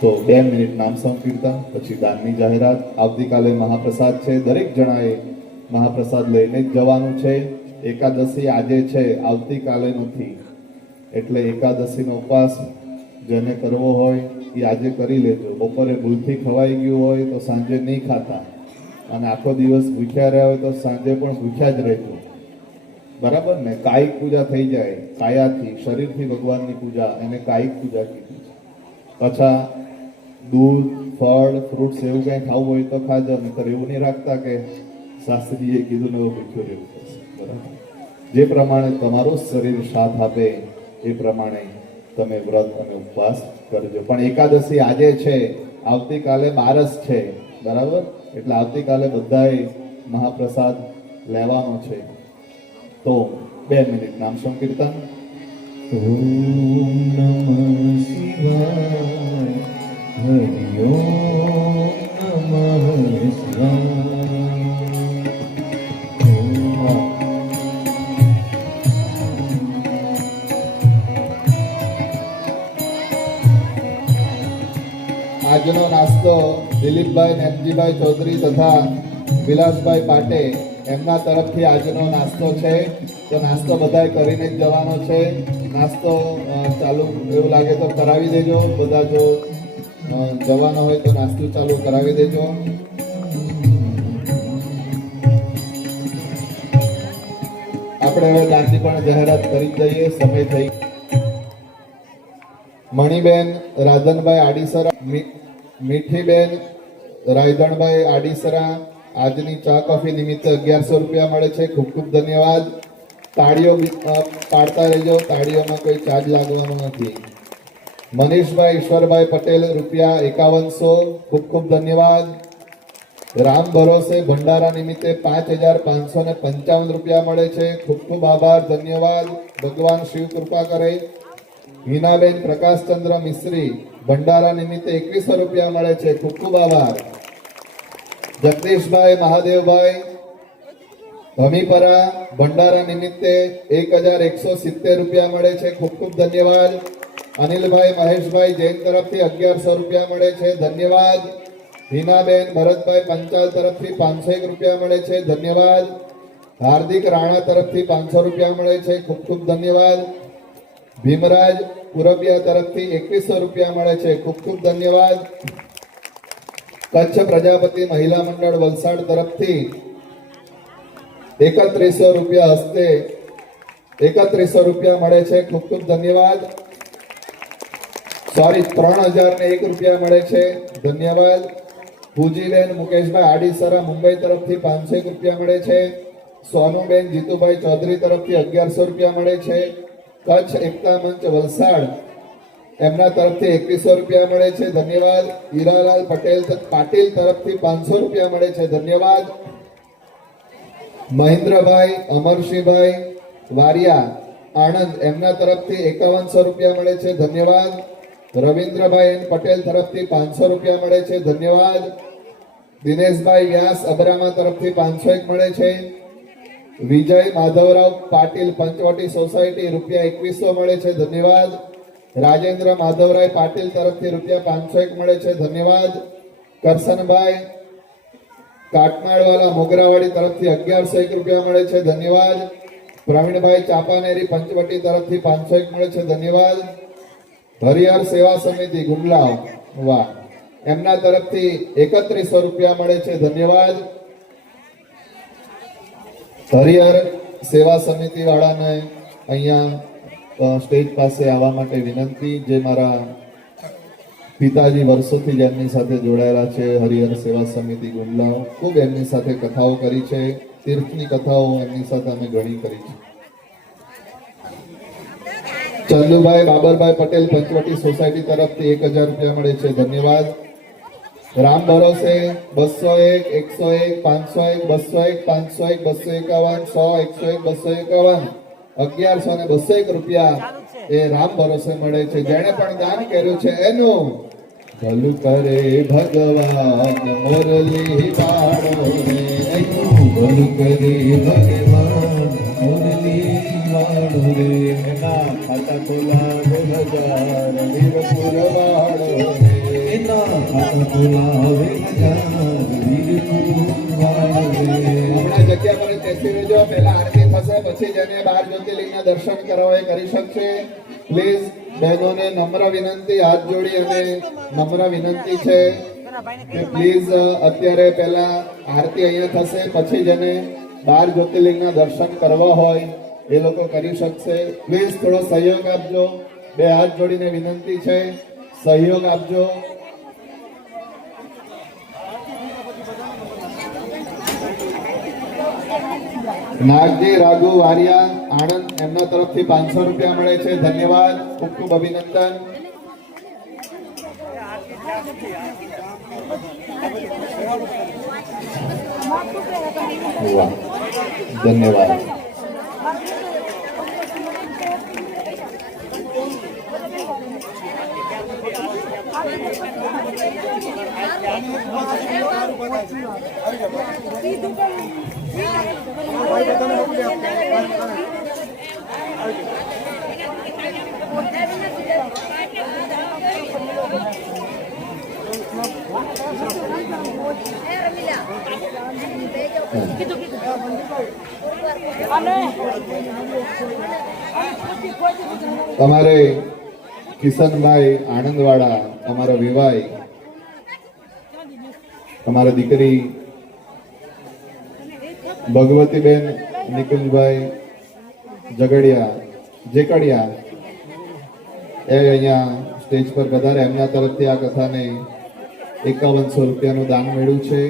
તો 2 મિનિટ નામ સંકીર્તન, પછી દાનની જાહેરાત. આવતીકાલે મહાપ્રસાદ છે. દરેક જણાએ મહાપ્રસાદ લઈને જ જવાનું છે. એકાદશી આજે છે, આવતીકાલે નથી. એટલે એકાદશીનો ઉપવાસ જેને કરવો હોય એ આજે કરી લેજો. બપોરે ભૂલથી ખવાઈ ગયું હોય તો સાંજે નહીં ખાતા, અને આખો દિવસ ભૂખ્યા રહ્યા હોય તો સાંજે પણ ભૂખ્યા જ રહેજો. બરાબર ને? કાયિક પૂજા થઈ જાય, કાયાથી શરીરથી ભગવાનની પૂજા, એને કાયિક પૂજા કીધી છે. પાછા દૂધ, ફળ, ફ્રૂટ્સ એવું કંઈ ખાવું હોય તો ખાજો, નહીંતર એવું નહીં રાખતા કે શાસ્ત્રીજીએ કીધું ને એવું ભૂખ્યું રહેવું પડશે. બરાબર? જે પ્રમાણે તમારું શરીર સાથ આપે એ પ્રમાણે તમે વ્રત અને ઉપવાસ કરજો. પણ એકાદશી આજે છે, આવતીકાલે બારસ છે. બરાબર? એટલે આવતીકાલે બધાએ મહાપ્રસાદ લેવાનો છે. તો 2 મિનિટ નામ સંકીર્તન. ઓમ નમઃ શિવાય, હરિ ઓમ નમઃ શિવાય. આજનો નાસ્તો દિલીપભાઈ નેમજીભાઈ ચૌધરી તથા વિલાસભાઈ પાટે એમના તરફથી આજનો નાસ્તો છે. તો નાસ્તો બધાએ કરીને જ જવાનો છે. નાસ્તો ચાલુ એવું લાગે તો કરાવી દેજો. બધા જો જવાનો હોય તો નાસ્તો ચાલુ કરાવી દેજો. આપણે હવે દાનની પણ જાહેરાત કરી દઈએ, સમય થઈ. મણીબેન રાધનભાઈ આડીસરા, મીઠીબેન રાયધણભાઈ આડીસરા આજની ચા કોફી નિમિત્તે 1100 રૂપિયા મળે છે. ખૂબ ખૂબ ધન્યવાદ. તાળીઓ પાડતા રહેજો, તાળીઓમાં કોઈ ચાર્જ લાગવાનો નથી. મનીષભાઈ ઈશ્વરભાઈ પટેલ રૂપિયા 5100, ખૂબ ખૂબ ધન્યવાદ. રામ ભરોસે ભંડારા નિમિત્તે 5555 રૂપિયા મળે છે. ખૂબ ખૂબ આભાર, ધન્યવાદ. ભગવાન શિવ કૃપા કરે. હિનાબેન પ્રકાશચંદ્ર મિશ્રી ભંડારા નિમિત્તે 2100 રૂપિયા મળે છે. ખૂબ ખૂબ આભાર. જગદીશભાઈ મહાદેવભાઈ ભમીપરા ભંડારા નિમિત્તે 1170 રૂપિયા મળે છે. ખૂબ ખૂબ ધન્યવાદ. અનિલભાઈ મહેશભાઈ જૈન તરફથી 1100 રૂપિયા મળે છે. ધન્યવાદ. હિનાબેન ભરતભાઈ પંચાલ તરફથી 501 રૂપિયા મળે છે. ધન્યવાદ. હાર્દિક રાણા તરફથી 500 રૂપિયા મળે છે. ખૂબ ખૂબ ધન્યવાદ. ભીમરાજ પુરબિયા તરફથી 2100 રૂપિયા મળે છે. ખૂબ ખૂબ ધન્યવાદ. કચ્છ પ્રજાપતિ મહિલા મંડળ વલસાડ તરફથી 3100 રૂપિયા હસ્તે 3100 રૂપિયા મળે છે. ખૂબ ખૂબ ધન્યવાદ. સોરી, 3001 રૂપિયા મળે છે. ધન્યવાદ. પૂજીબેન મુકેશભાઈ આડીસરા મુંબઈ તરફથી 501 રૂપિયા મળે છે. સોનુબેન જીતુભાઈ ચૌધરી તરફથી 1100 રૂપિયા મળે છે. કચ્છ એકતા મંચ વલસાડ એમના તરફથી 2100 રૂપિયા મળે છે. ધન્યવાદ. હીરાલાલ પાટીલ તરફથી 500 રૂપિયા મળે છે. ધન્યવાદ. મહેન્દ્રભાઈ અમરસિંહભાઈ વારિયા આણંદ એમના તરફથી 5100 રૂપિયા મળે છે. ધન્યવાદ. રવિન્દ્રભાઈ એન પટેલ તરફથી 500 રૂપિયા મળે છે. ધન્યવાદ. દિનેશભાઈ વ્યાસ અબરામા તરફથી 501 મળે છે. વિજય માધવરાવ પાટીલ પંચવટી સોસાયટી રૂપિયા 2100 મળે છે. ધન્યવાદ. રાજેન્દ્ર માધવરાય પાટીલ તરફથી રૂપિયા 501 મળે છે. ધન્યવાદ. કરસનભાઈ કાટમાળવાલા મોગરાવાડી તરફથી 1101 રૂપિયા મળે છે. ધન્યવાદ. પ્રવીણભાઈ ચાપાનેરી પંચવટી તરફથી 501 મળે છે. ધન્યવાદ. હરિહર સેવા સમિતિ ગુંડલાવ વાહ એમના તરફથી 3100 રૂપિયા મળે છે. ધન્યવાદ. હરિહર સેવા સમિતિ વાળાને અહીંયા સ્ટેજ પાસે આવવા માટે વિનંતી. જે મારા પિતાજી વર્ષોથી જ એમની સાથે જોડાયેલા છે. હરિહર સેવા સમિતિ ગુંડલાવ ખૂબ એમની સાથે કથાઓ કરી છે. તીર્થની કથાઓ એમની સાથે અમે ઘણી કરી છે. ચંદુભાઈ બાબરભાઈ પટેલ પંચવટી સોસાયટી તરફથી 1000 રૂપિયા મળે છે. ધન્યવાદ. રામ ભરોસે 201, 101, 501, 201, 501, 201, 100, 101, 251, 1100 અને 201 રૂપિયા એ રામ ભરોસે મળે છે. જેણે પણ દાન કર્યું છે એનું ભલું કરે ભગવાન મુરલી વાળો રે. ભલું કરે ભગવાન મુરલી વાળો રે. એના ખાતા ખોલા 2000 વીરપુર વાળો રે. એના ખાતા ખોલા 2000 વીરપુર વાળો રે. હમણાં જગ્યા પર બેસી રહેજો. પહેલા આરતી થશે, પછી જેને 12 જ્યોતિર્લિંગના દર્શન કરવા એ કરી શકશે. પ્લીઝ બહેનોને નમ્ર વિનંતી, હાથ જોડી અને નમ્ર વિનંતી છે કે પ્લીઝ અત્યારે પહેલા આરતી અહીંયા થશે, પછી જેને 12 જ્યોતિર્લિંગના દર્શન કરવા હોય એ લોકો કરી શકશે. પ્લીઝ થોડો સહયોગ આપજો. બે હાથ જોડીને વિનંતી છે, સહયોગ આપજો. નાગજી રાઘુ વારિયા આણંદ, એમના તરફથી 500 રૂપિયા મળે છે. ધન્યવાદ, ખૂબ ખૂબ અભિનંદન. વાહ, ધન્યવાદ. તમારે કિશનભાઈ આનંદવાડા, તમારા વિવાય, તમારા દીકરી ભગવતીબેન નિકુંજભાઈ જેકડિયા એ અહીંયા સ્ટેજ પર પધારે. એમના તરફથી આ કથાને 5100 રૂપિયાનું દાન મળ્યું છે.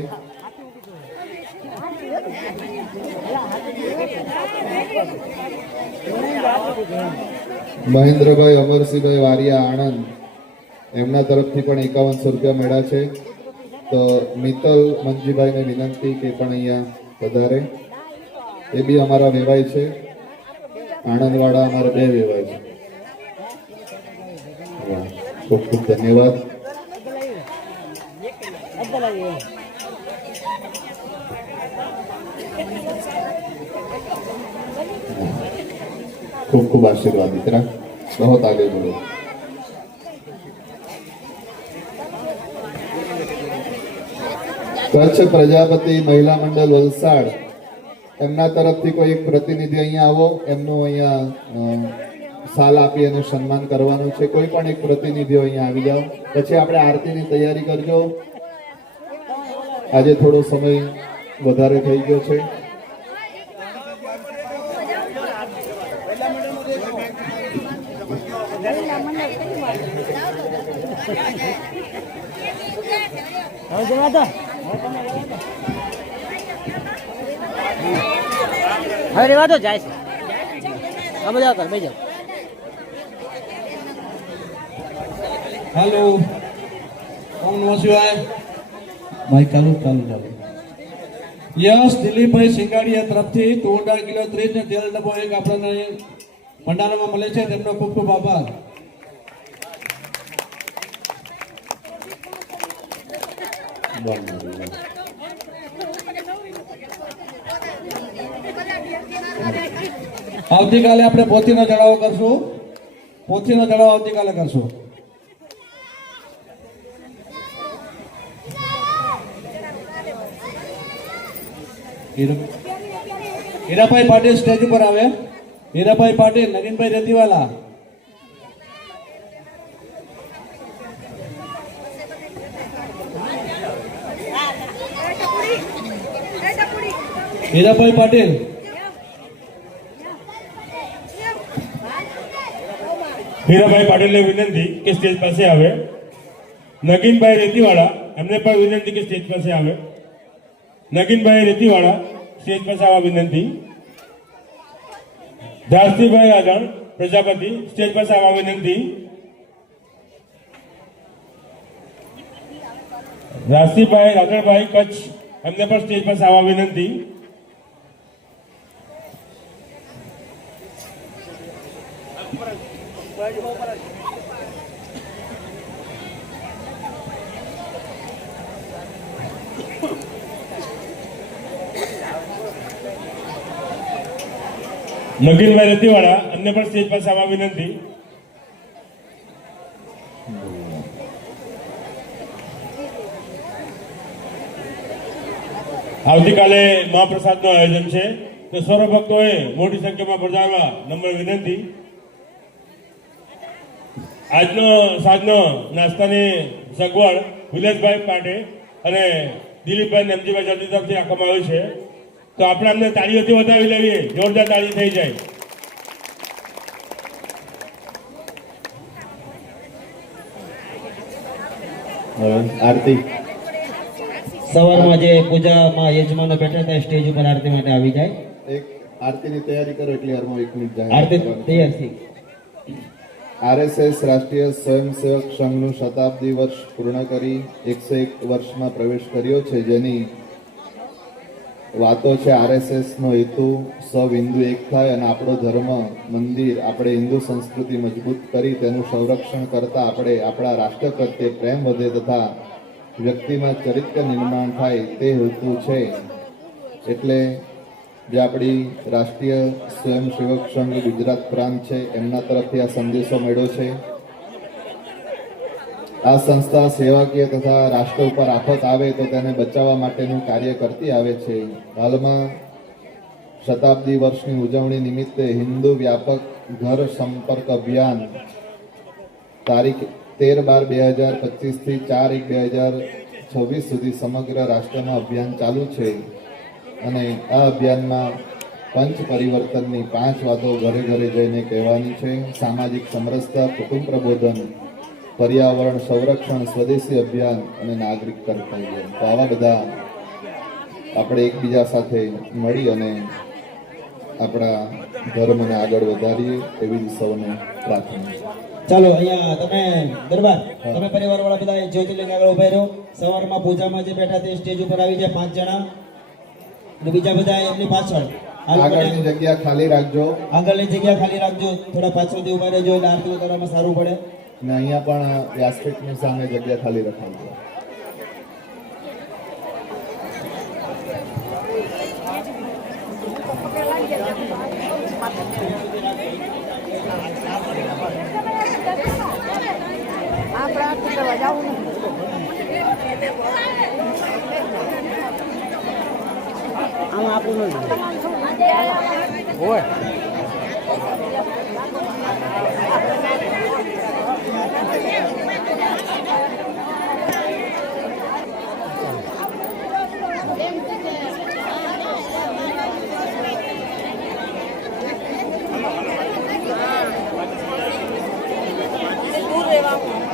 મહેન્દ્રભાઈ અમરસિંહભાઈ વારિયા આણંદ, એમના તરફથી પણ 5100 રૂપિયા મળ્યા છે. તો મિત્તલ મંજીભાઈને વિનંતી કે પણ અહીંયા વધારે. એ બી અમારા વેવાય છે, આણંદવાડા અમારા બે વેવાય છે. ખૂબ ખૂબ ધન્યવાદ. खूब खूब आशीर्वाद દીકરા, बहुत आगे बढ़ो. કચ્છ પ્રજાપતિ મહિલા મંડળ વલસાડ, એમના તરફથી કોઈ એક પ્રતિનિધિ અહીંયા આવો. એમનું અહીંયા સાલ આપી અને સન્માન કરવાનું છે. કોઈ પણ એક પ્રતિનિધિઓ અહીંયા આવી જાઓ, પછી આપણે આરતીની તૈયારી કરજો. આજે થોડો સમય વધારે થઈ ગયો છે. હવે રેવા દો, જાય છે. આ બધા કર બેજો. हेलो, ओम नमः शिवाय. माइक चालू. यश દિલીપભાઈ સિંગાડિયા તરફથી 2.5 કિલો 30 ને તેલ ડબ્બો એક આપણને ભંડારામાં મળે છે. તેમનો ખૂબ ખૂબ આભાર. આવતીકાલે આપણે પોથીનો ચડાવો કરશું. પોથીનો ચડાવો આવતીકાલે કરશું. હીરાભાઈ પાટીલ સ્ટેજ ઉપર આવે. હીરાભાઈ પાટીલ, નવીનભાઈ રેતીવાલા. હીરાભાઈ પાટીલ. હીરાભાઈ પાટીલને વિનંતી કે સ્ટેજ પાસે આવે. નગીનભાઈ રેતીવાળા, એમને પણ વિનંતી કે સ્ટેજ પાસે આવે. નગીનભાઈ રેતીવાળા, સ્ટેજ પાસે આવવા વિનંતી. ધારતીભાઈ આગળ પ્રજાપતિ, સ્ટેજ પાસે આવવા વિનંતી. રાશીભાઈ રાગણભાઈ કચ્છ, એમને પણ સ્ટેજ પાસે આવવા વિનંતી. નગીનભાઈ રતિવાળા, એમને પણ સ્ટેજ પાસે આવવા વિનંતી. આવતીકાલે મહાપ્રસાદનું આયોજન છે, તો સર્વ ભક્તોએ મોટી સંખ્યામાં પધારવા નમ્ર વિનંતી. આજનો સાંજનો નાસ્તાની સગવડ વિલેશભાઈ પાટે અને દિલીપભાઈ નમજીભાઈ જલ્દી તરફથી આપવામાં આવ્યું છે, તો આપણે અમને તાળીઓથી વધાવી લેવી, જોરદાર તાળી થઈ જાય. આરતી સવારમાં જે પૂજામાં યજમાનો બેઠા હતા સ્ટેજ ઉપર આરતી માટે આવી જાય. એક આરતીની તૈયારી કરો એટલે હારમાં 1 મિનિટ આરતી જાય. તૈયાર થઈ. આરએસએસ રાષ્ટ્રીય સ્વયંસેવક સંઘનું શતાબ્દી વર્ષ પૂર્ણ કરી 101 વર્ષમાં પ્રવેશ કર્યો છે, જેની વાતો છે. આરએસએસ નો હેતુ સૌ હિન્દુ એક થાય અને આપણો ધર્મ મંદિર આપણે હિન્દુ સંસ્કૃતિ મજબૂત કરી તેનું સંરક્ષણ કરતા આપણે આપણા રાષ્ટ્ર પ્રત્યે પ્રેમ વધે તથા વ્યક્તિમાં ચરિત્ર નિર્માણ થાય તે હેતુ છે. એટલે જે આપણી રાષ્ટ્રીય સ્વયંસેવક સંઘ ગુજરાત પ્રાંત છે એમના તરફથી આ સંદેશો મળ્યો છે. આ સંસ્થા સેવાકીય તથા રાષ્ટ્ર ઉપર આફત આવે તો તેને બચાવવા માટેનું કાર્ય કરતી આવે છે. હાલમાં શતાબ્દી વર્ષની ઉજવણી નિમિત્તે હિન્દુ વ્યાપક ઘર સંપર્ક અભિયાન તારીખ 13/12/2025 થી 4/1/2026 સુધી સમગ્ર રાષ્ટ્રમાં અભિયાન ચાલુ છે અને આ અભિયાનમાં પંચ પરિવર્તનની 5 વાતો ઘરે ઘરે જઈને કહેવાની છે. સામાજિક સમરસતા, કુટુંબ પ્રબોધન, પર્યાવરણ સંરક્ષણ, સ્વદેશી અભિયાન અને નાગરિક કર્તવ્ય. તો આવા બધા આપણે એકબીજા સાથે મળી અને આપણા ધર્મને આગળ વધારીએ એવી જ સૌને પ્રાર્થના. ચાલો અહીંયા તમે દરબાર તમે પરિવાર વાળા બધા જ્યોતિર્લિંગ આગળ ઉભા રહ્યો. સવારમાં પૂજામાં જે બેઠા તે સ્ટેજ ઉપર આવી જાય 5 જણા અને બીજા બધા એમની પાછળ આગળની જગ્યા ખાલી રાખજો આગળની જગ્યા ખાલી રાખજો. થોડા પાછળથી ઉભા રહેજો એટલે આરતી ઉતારવામાં સારું પડે. ને અહીંયા પણ વ્યાસપીઠની સામે જગ્યા ખાલી રખાવજો. આમાં આપણું નથી હોય.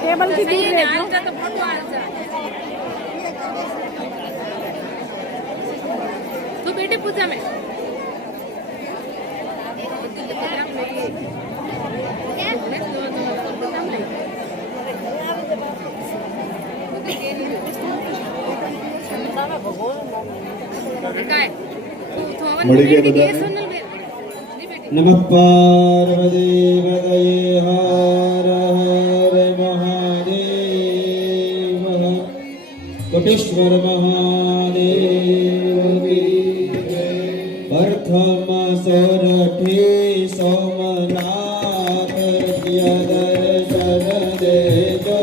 टेबल की दूर रहજો तो बेटे पूजा में મળી ગયા બધાને? નમઃ પાર્વતી પતયે હર હર મહાદેવ. કોટેશ્વર મહાદેવ પ્રથમ સોરઠી સોમનાથ દર્શન દેજો,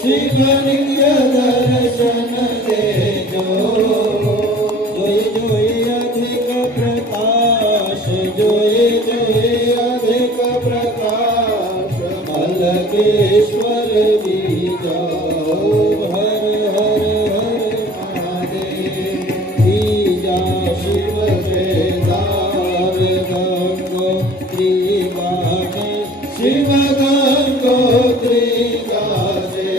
શિવલિંગ દર્શન દેજો. જોઈ જોઈ અધિક પ્રકાશ, જોઈ જોઈ અધિક પ્રકાશ, મલકેશ્વર બીજો. હર હર હર મહાદેવ. બીજા શિવ કેદાર ગંગોત્રી ગાને, શિવ ગંગોત્રી ગાને.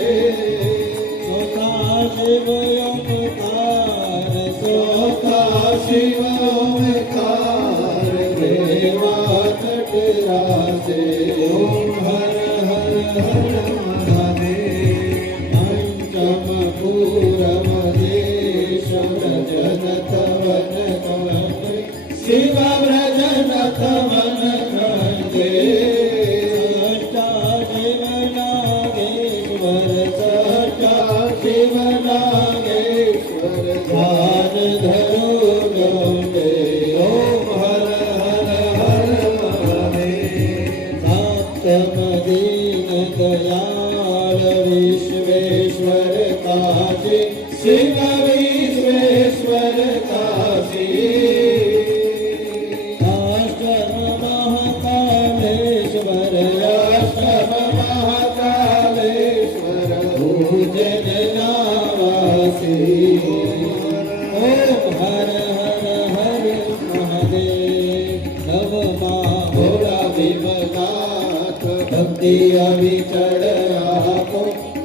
સોતા શિવ ઓમકાર, સોતા શિવ ઓમકાર, દેવા નટરાસે. ઓમ હર હર હર મહાદેવ. પંચમ પૂરમ દેશ વ્રજનથ વન કંદે, શિવ વ્રજનથ વન કંદે. સષ્ટા શિવ નાગેશ્વર, સષ્ટા શિવ નાગેશ્વર, ધ્યાન ધરો ગૌડે. ઓમ હર હર હર મહાદેવ. સપ્તમ દીન દયાળ વિશ્વેશ્વર કાશી, શિવ વિશ્વેશ્વર કાશી. અષ્ટમ મહાકાલેશ્વર, અષ્ટમ મહાકાલેશ્વર,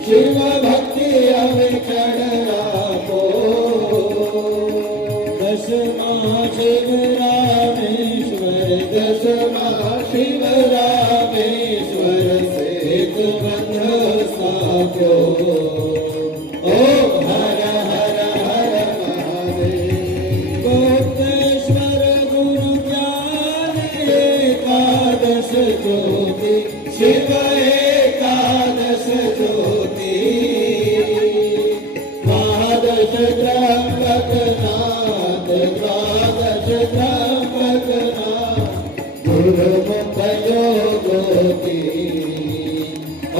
शिव भक्ति अविचल राखो दशमा शिव रामेश्वर दशमा शिव रामेश्वर सेत बंध साध्यो ओम हर हर हर महादेव गोप्तेश्वर गुरु ज्ञान एकादश ज्योति शिव एकादश ज्योति द्वादश त्र्यंबक नाथ द्वादश त्र्यंबक नाथ गुरुमुख योगोति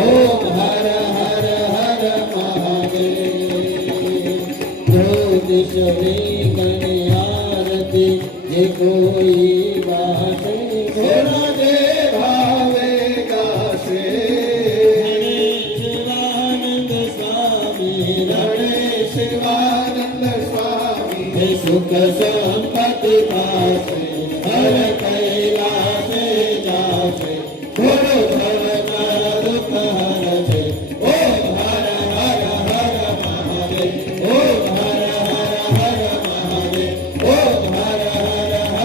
ओम हर हर हर महादेव ज्योतिष में गणियारती जे कोई बाटे घोड़ा दे भावे गाशे गणेश स्वामी गणेश शिवानंद स्वामी हे सुख संपत्ति पासे हर कैलाश जासे गुरु भवना दुख हरसे ओम हर हर हर महादेव ओम हर हर हर महादेव ओम हर हर हर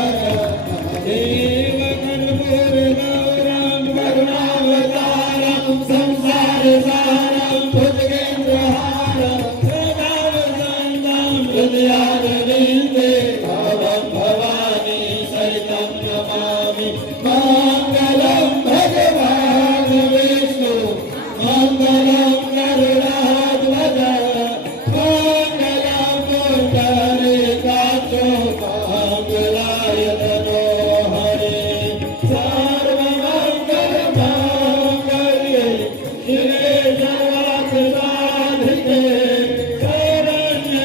महादेव कर्पूर गौरम करुणावतारम संसार सारम भुजगेन्द्रहारम सदावसंतम हृदयारविन्दे भवं भवानी सहितं नमामि मङ्गलं भगवान् विष्णु मङ्गलं गरुडाध्वज मङ्गलं पुण्डरीकाक्षो मङ्गलाय तनो हरे सर्वमङ्गलमाङ्गल्ये शिवे सर्वार्थसाधिके शरण्ये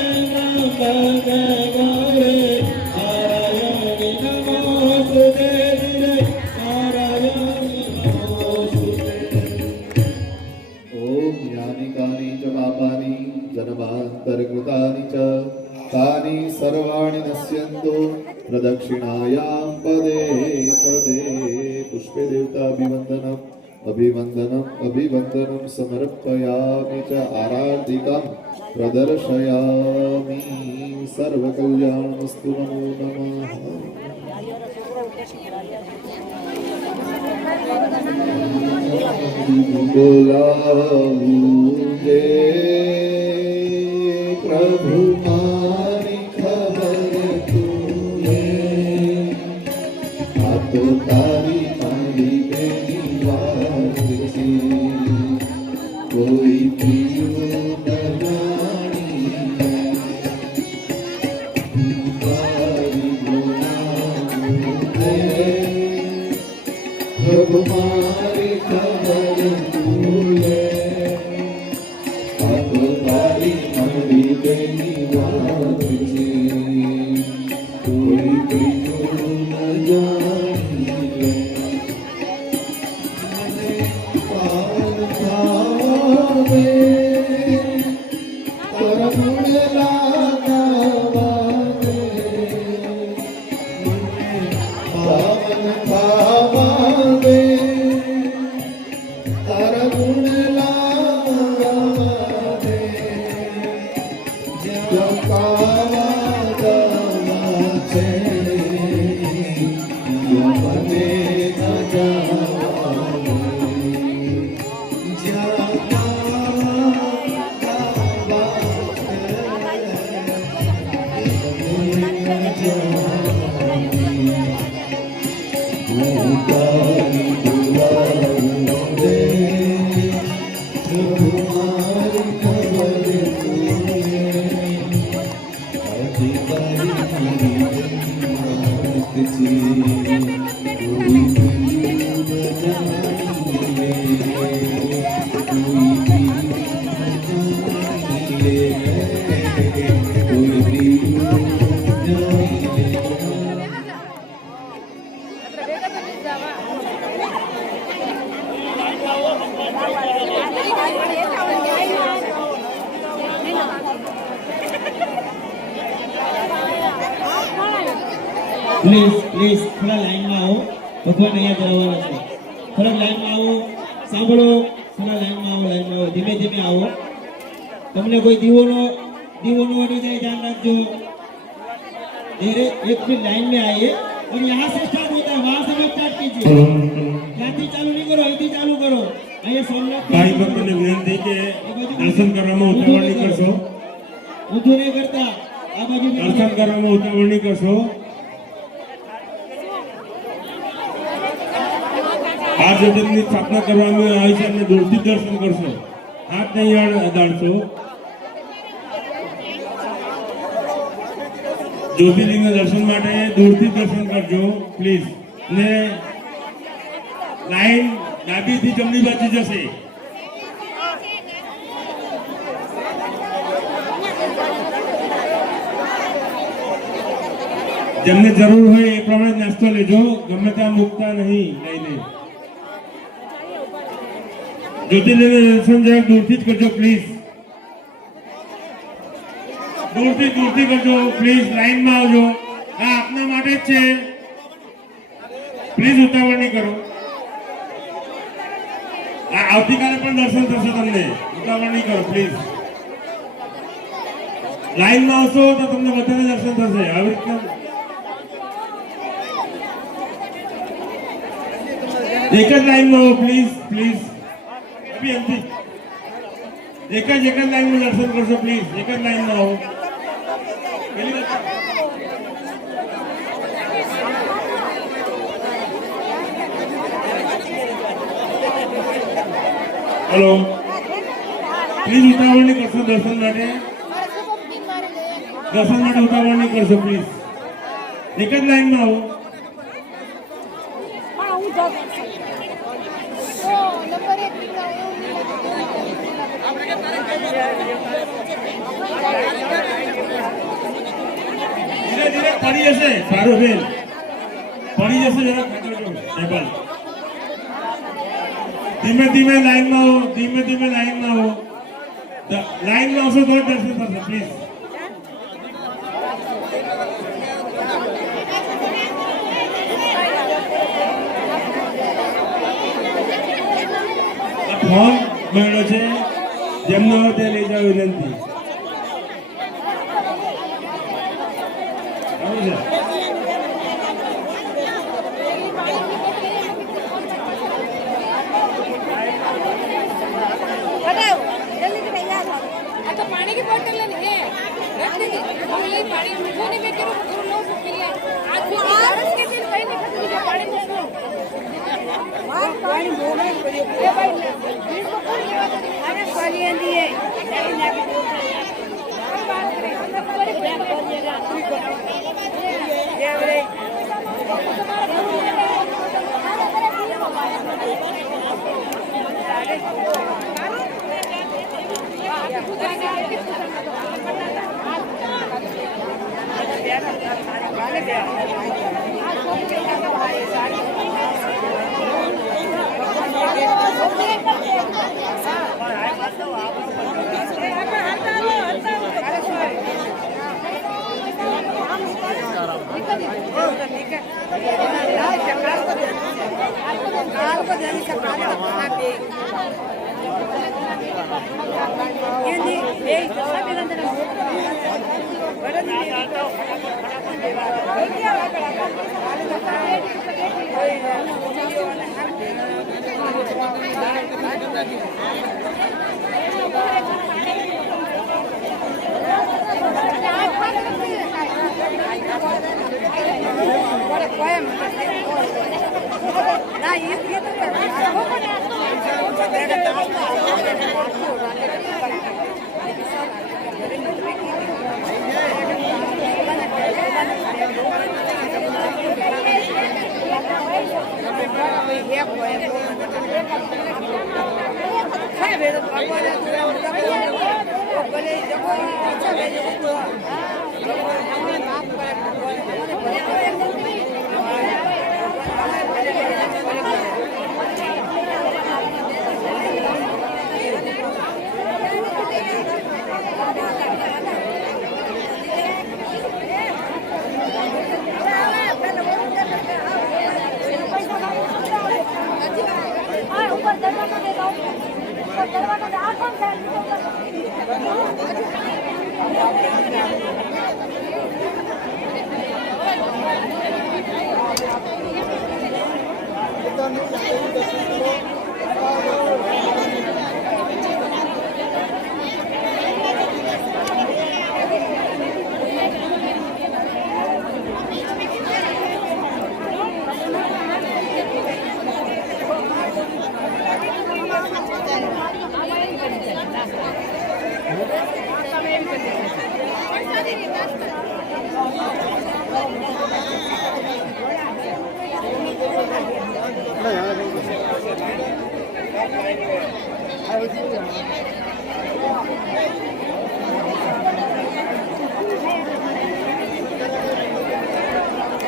त्र्यम्बके गौरी नारायणि नमोस्तुते नारायणि नमोस्तुते ओम यानि कानि च पापानि जन्मान्तरकृतानि च तानि सर्वाणि नश्यन्तु प्रदक्षिणायां पदे पदे पुष्पे देवताभिवन्दनम् अभिवन्दनम् अभिवन्दनं समर्पयामि च आराधिकां प्रदर्शयामि सर्वकल्याणमस्तु नमो नमः बोलाऊंगे प्रभु मारी खबर तूने तो तारी मारी बेनी बात से कोई पियो न जानी तारी बोलाऊंगे प्रभु मारी खबर तूने तो तारी मारी बेनी बात से कोई पियो न जानी पावन भावे तरमुण लागावे पावन भावे तरमुण लागावे जपावा दावा छे यमने न जावे પ્લીઝ પ્લીઝ થોડા લાઈનમાં આવો ભગવાન અહીંયા જવાના છે થોડા લાઈનમાં આવો સાંભળો થોડા લાઈનમાં આવો ધીમે ધીમે આવો તમને કોઈ દીવોનો अड़ी जाए ध्यान रखो धीरे एक मिनट लाइन में आइए और यहाँ से स्टार्ट होता है वहां से स्टार्ट कीजिए यहाँ चालू नहीं करो અહીંથી ચાલુ કરો અહીંયા સોમનાથ ભાઈ ભક્તોને વિનંતી કે દર્શન કરવામાં ઉતાવળ નહીં કરશો ઊંધું નહીં કરતા આ બાજુ દર્શન કરવામાં ઉતાવળ નહીં કરશો આ જગતની સ્થાપના કરવામાં આવી છે અને દૂરથી દર્શન કરશો હાથ નહીં અડાડશો જ્યોતિર્લિંગના દર્શન માટે દૂરથી દર્શન કરજો પ્લીઝ ને લાઈન ડાબીથી જમણી બાજુ જશે જેમને જરૂર હોય એ પ્રમાણે નાસ્તો લેજો ગમે ત્યાં મૂકતા નહીં લઈને જ્યોતિર્લિંગના દર્શન જરાક દૂરથી જ કરજો પ્લીઝ દૂરથી કરજો પ્લીઝ લાઈનમાં આવજો આ આપના માટે જ છે પ્લીઝ ઉતાવળ નહીં કરો આ આવતીકાલે પણ દર્શન થશે તમને ઉતાવળ નહીં કરો પ્લીઝ લાઈનમાં આવશો તો તમને બધાને દર્શન થશે આવી રીતના એક જ લાઈનમાં આવો પ્લીઝ એક જ લાઈનમાં દર્શન કરશો પ્લીઝ એક જ લાઈનમાં આવો હેલો પ્લીઝ ઉતાવળ નહીં કરશો દર્શન માટે ઉતાવળ નહીં કરશો પ્લીઝ એક જ લાઈનમાં આવો ધીરે ધીરે પડી જશે સારું બેન પડી જશે જરા ખાતરજો ટેબલ ધીમે લાઈનમાં આવો લાઈનમાં આવશો તો દર્શન થશે પ્લીઝ ફોન મળ્યો છે જેમનો તે લઈ જાવ વિનંતી तो पानी की बोतल है रख दीजिए और ये पानी मुझे नहीं मैं करूँ लो पीले आज भी लारस के दिन भाई नहीं खत्म किया पानी में वाह पानी बोले ये भाई बीच को पूरी अरे पानी आंधी है बात करें हम लोग बड़े प्यार करिएगा ये बड़े ऊपर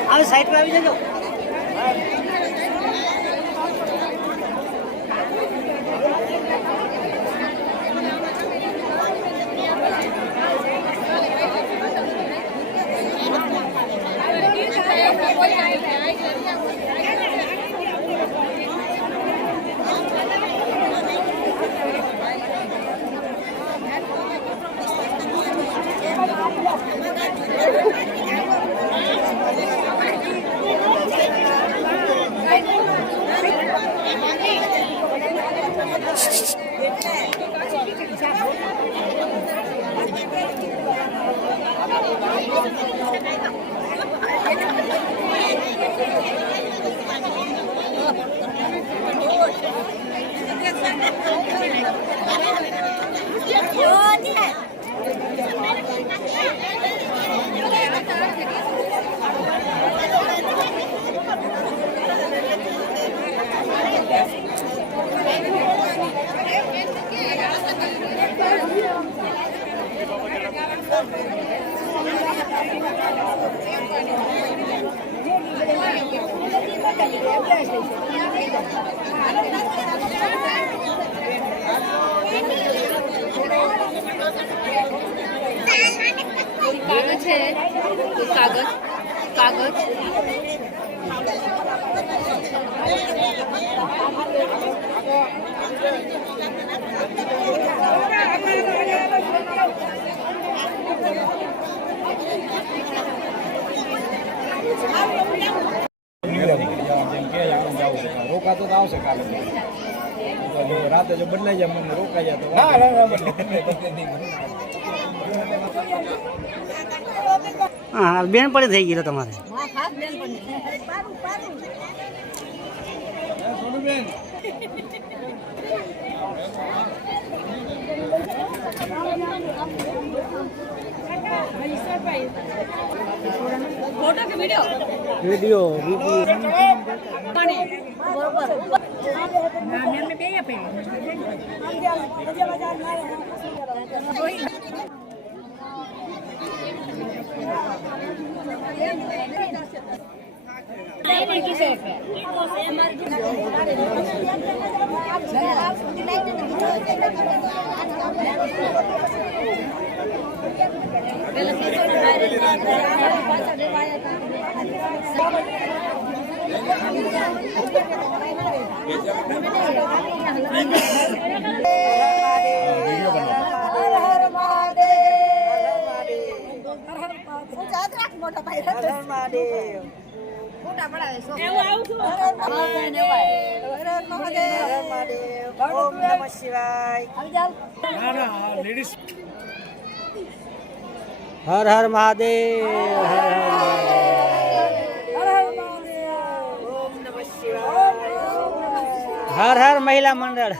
હવે સાઈડ પર આવી જજો. કાગળ છે કાગળ કાગળ રોકાતો તો આવશે કાલે રાતે જો બદલાઈ જાય મને રોકાઈ જાય તો હા બેન પડે થઈ ગયેલો તમારે. ફોટો કે વિડિયો વિડીયો ફોટા પડાવે છો હર હર મહાદેવ. હર હર મહિલા મંડળ.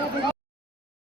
પછી